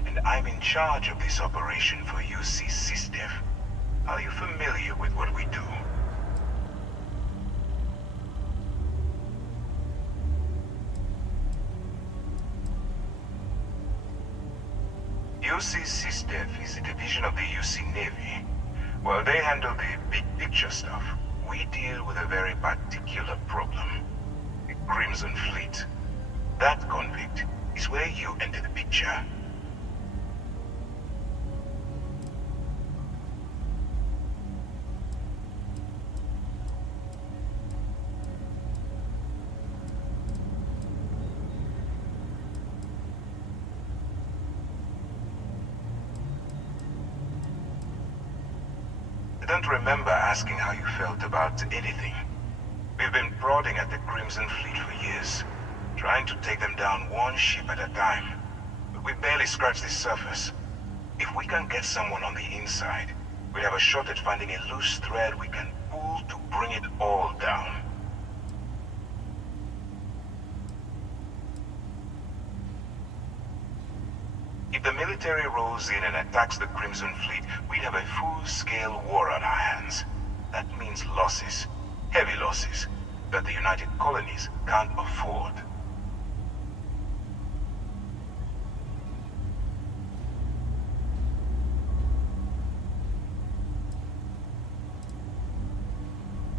and I'm in charge of this operation for UC SysDev. Are you familiar with what we do? UC SysDev is a division of the UC Navy. While they handle the big picture stuff, we deal with a very particular problem. The Crimson Fleet. That convict is where you enter the picture. I don't remember asking how you felt about anything. We've been prodding at the Crimson Fleet for years, trying to take them down one ship at a time. But we barely scratched the surface. If we can get someone on the inside, we have a shot at finding a loose thread we can pull to bring it all down. If the military rolls in and attacks the Crimson Fleet, we'd have a full-scale war on our hands. That means losses. Heavy losses. That the United Colonies can't afford.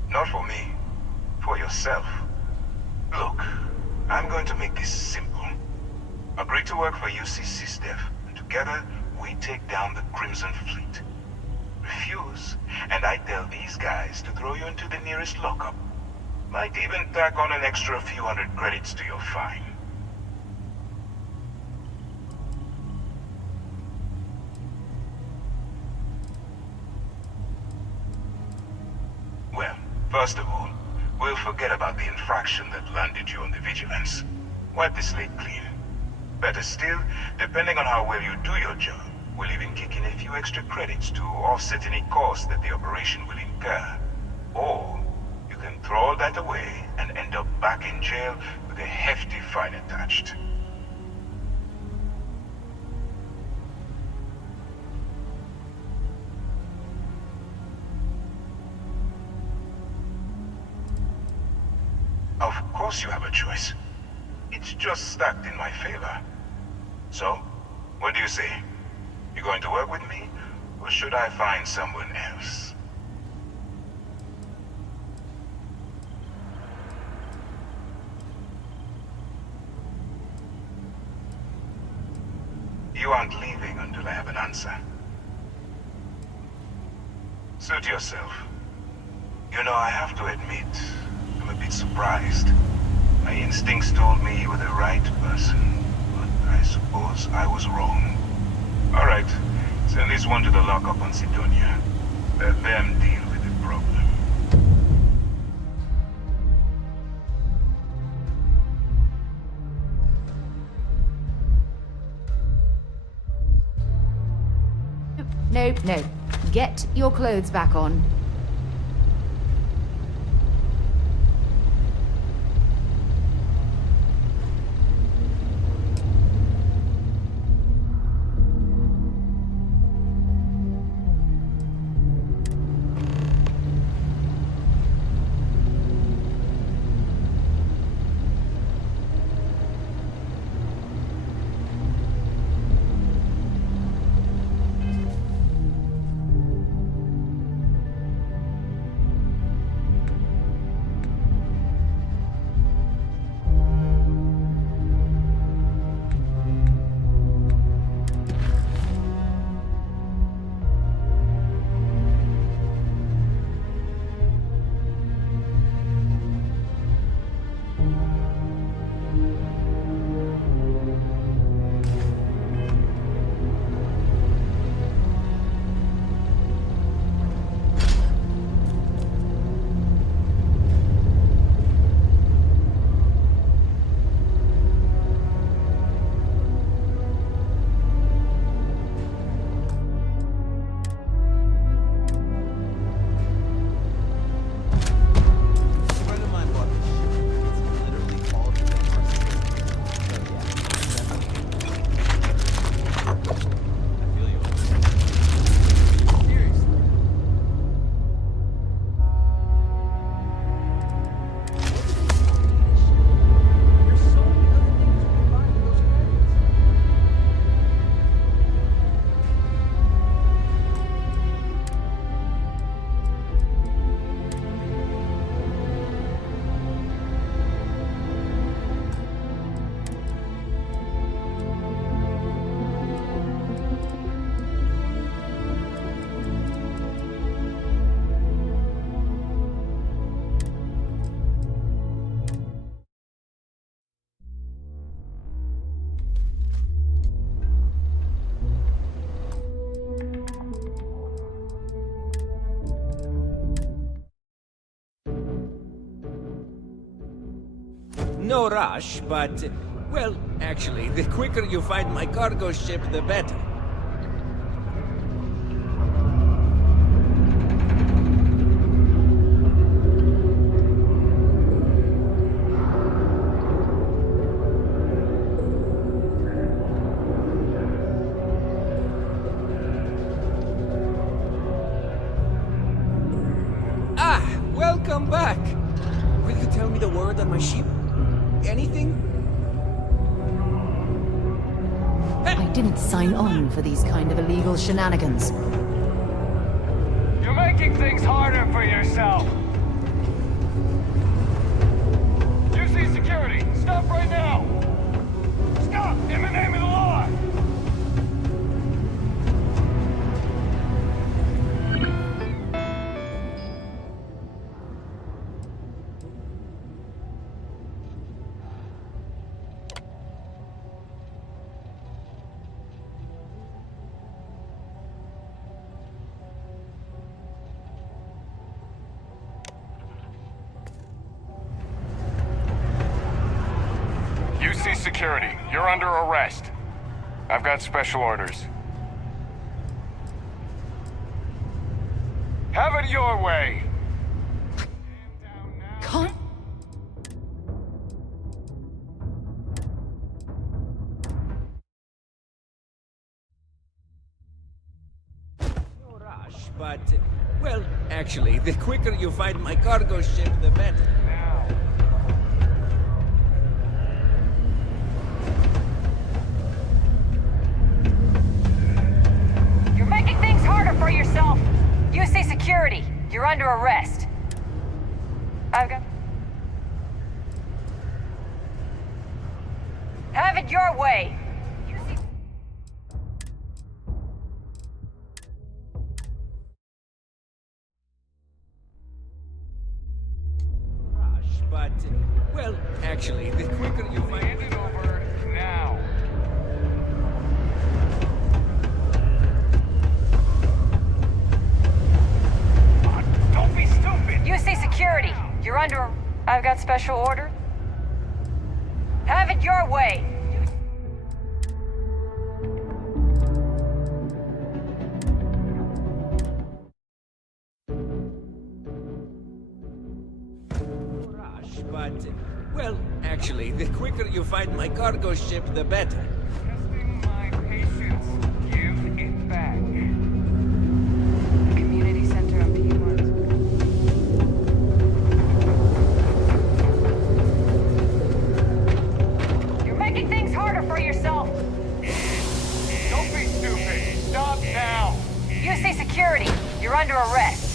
Not for me. For yourself. Look, I'm going to make this simple. Agree to work for UC SysDev, and together, we take down the Crimson Fleet. Refuse, and I tell these guys to throw you into the nearest lockup. Might even tack on an extra few hundred credits to your fine. Well, first of all, we'll forget about the infraction that landed you on the Vigilance. Wipe the slate clean. Better still, depending on how well you do your job, we'll even kick in a few extra credits to offset any costs that the operation will incur. Or, you can throw all that away and end up back in jail with a hefty fine attached. Of course you have a choice. It's just stacked in my favor. So, what do you say? You going to work with me, or should I find someone else? You aren't leaving until I have an answer. Suit yourself. You know, I have to admit, I'm a bit surprised. My instincts told me you were the right person, but I suppose I was wrong. Alright, send this one to the lockup on Sidonia. Let them deal with the problem. No. Get your clothes back on. no rush, but, well, actually, the quicker you find my cargo ship, the better. Welcome back! Will you tell me the word on my ship? Anything? I didn't sign on for these kind of illegal shenanigans. You're making things harder for yourself. You see security. Stop right now. Stop in the name of the law. UC security, you're under arrest. I've got special orders. Have it your way. Can't. No rush, but, well, actually, the quicker you find my cargo ship, the better. Making things harder for yourself. UC security, you're under arrest. I've got... Have it your way. Rush, but, well, actually, the quicker you find... Hand it over now. Don't be stupid! UC security, you're under... I've got special order. Have it your way. Rush, but, well, actually, the quicker you find my cargo ship, the better. Testing my patience. Give it back. Community center on P1. You're making things harder for yourself. Don't be stupid. Stop now. UC security, you're under arrest.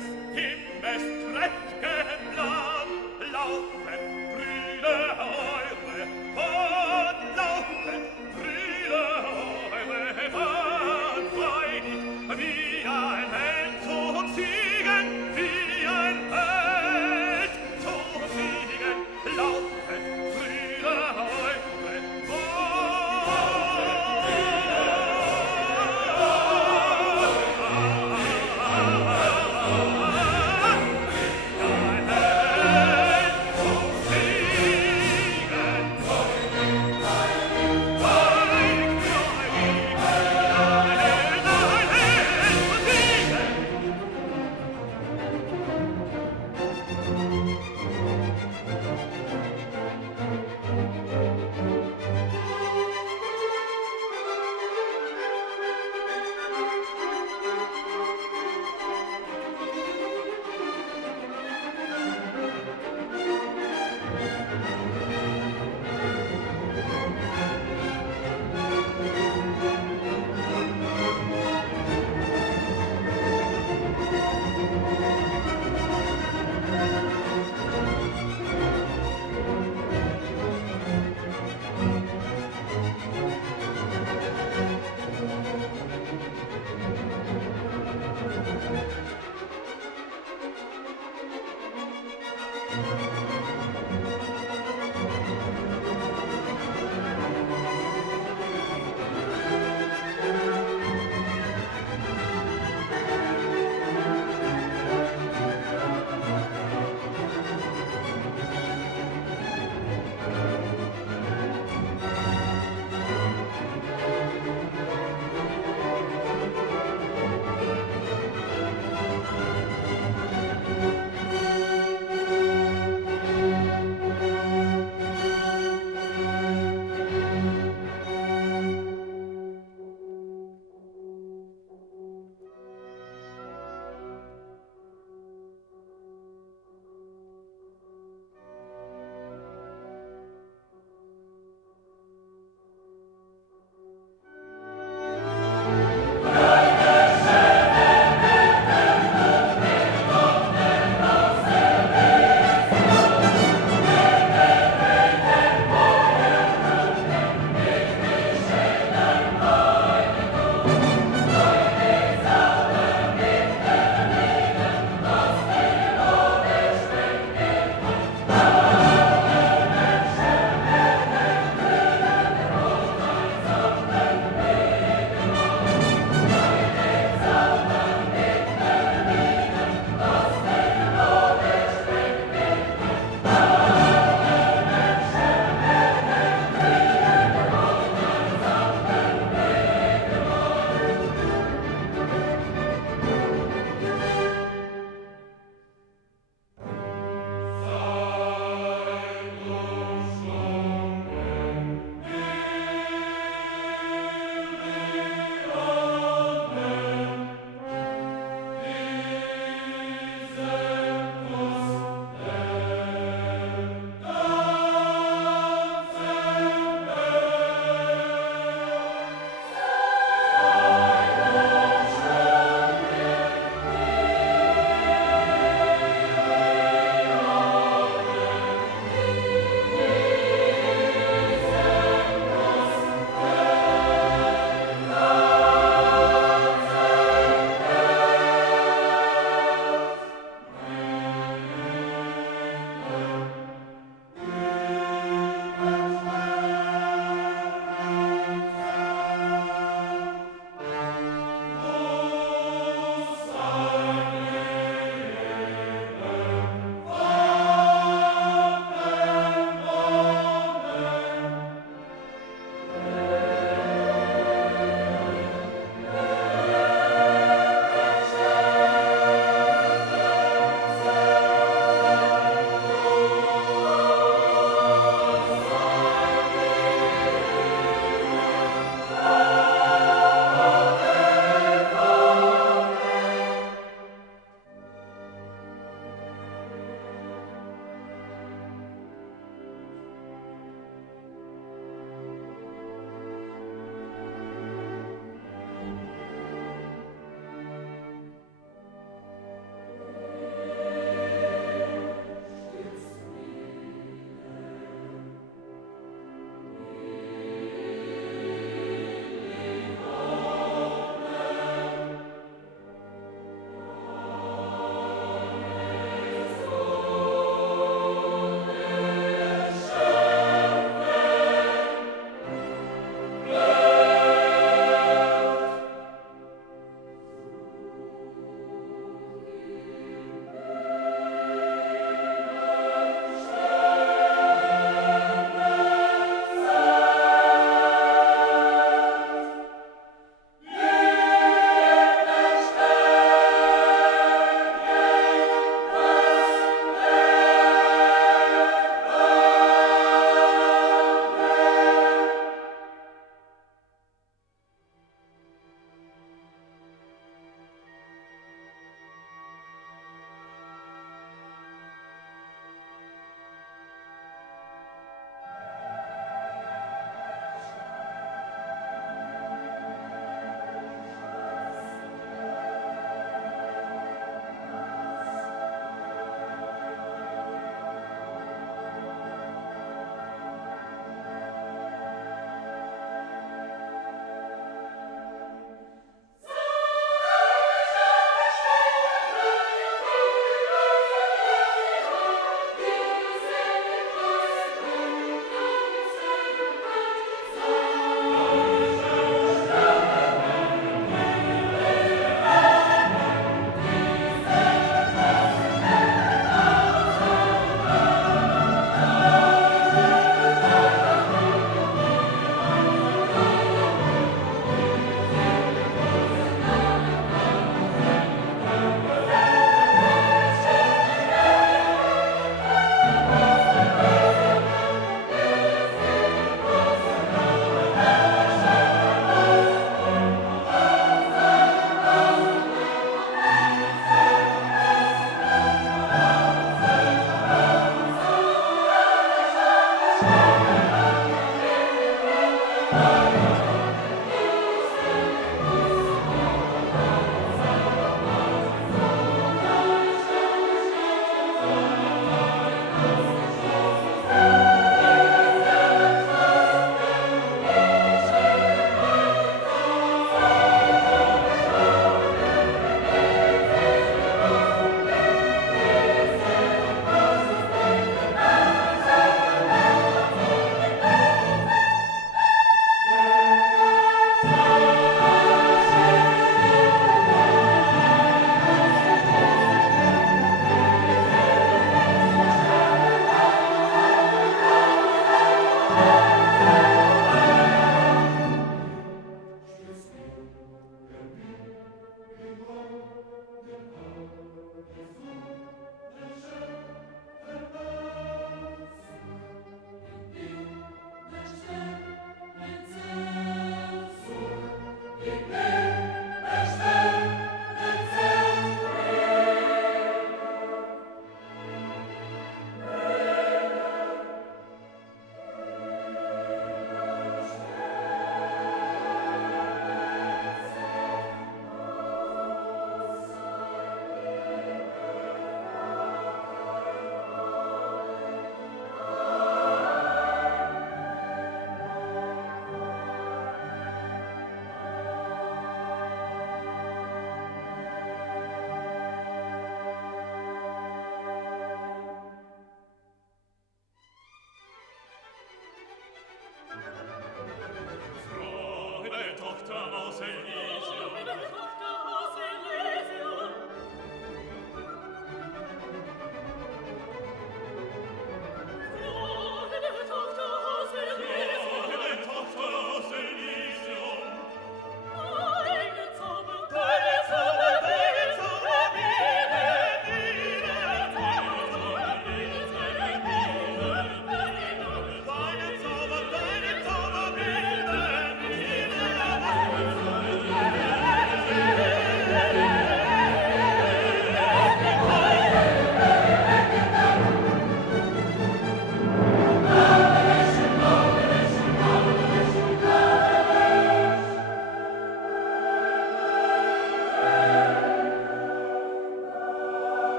Alantis.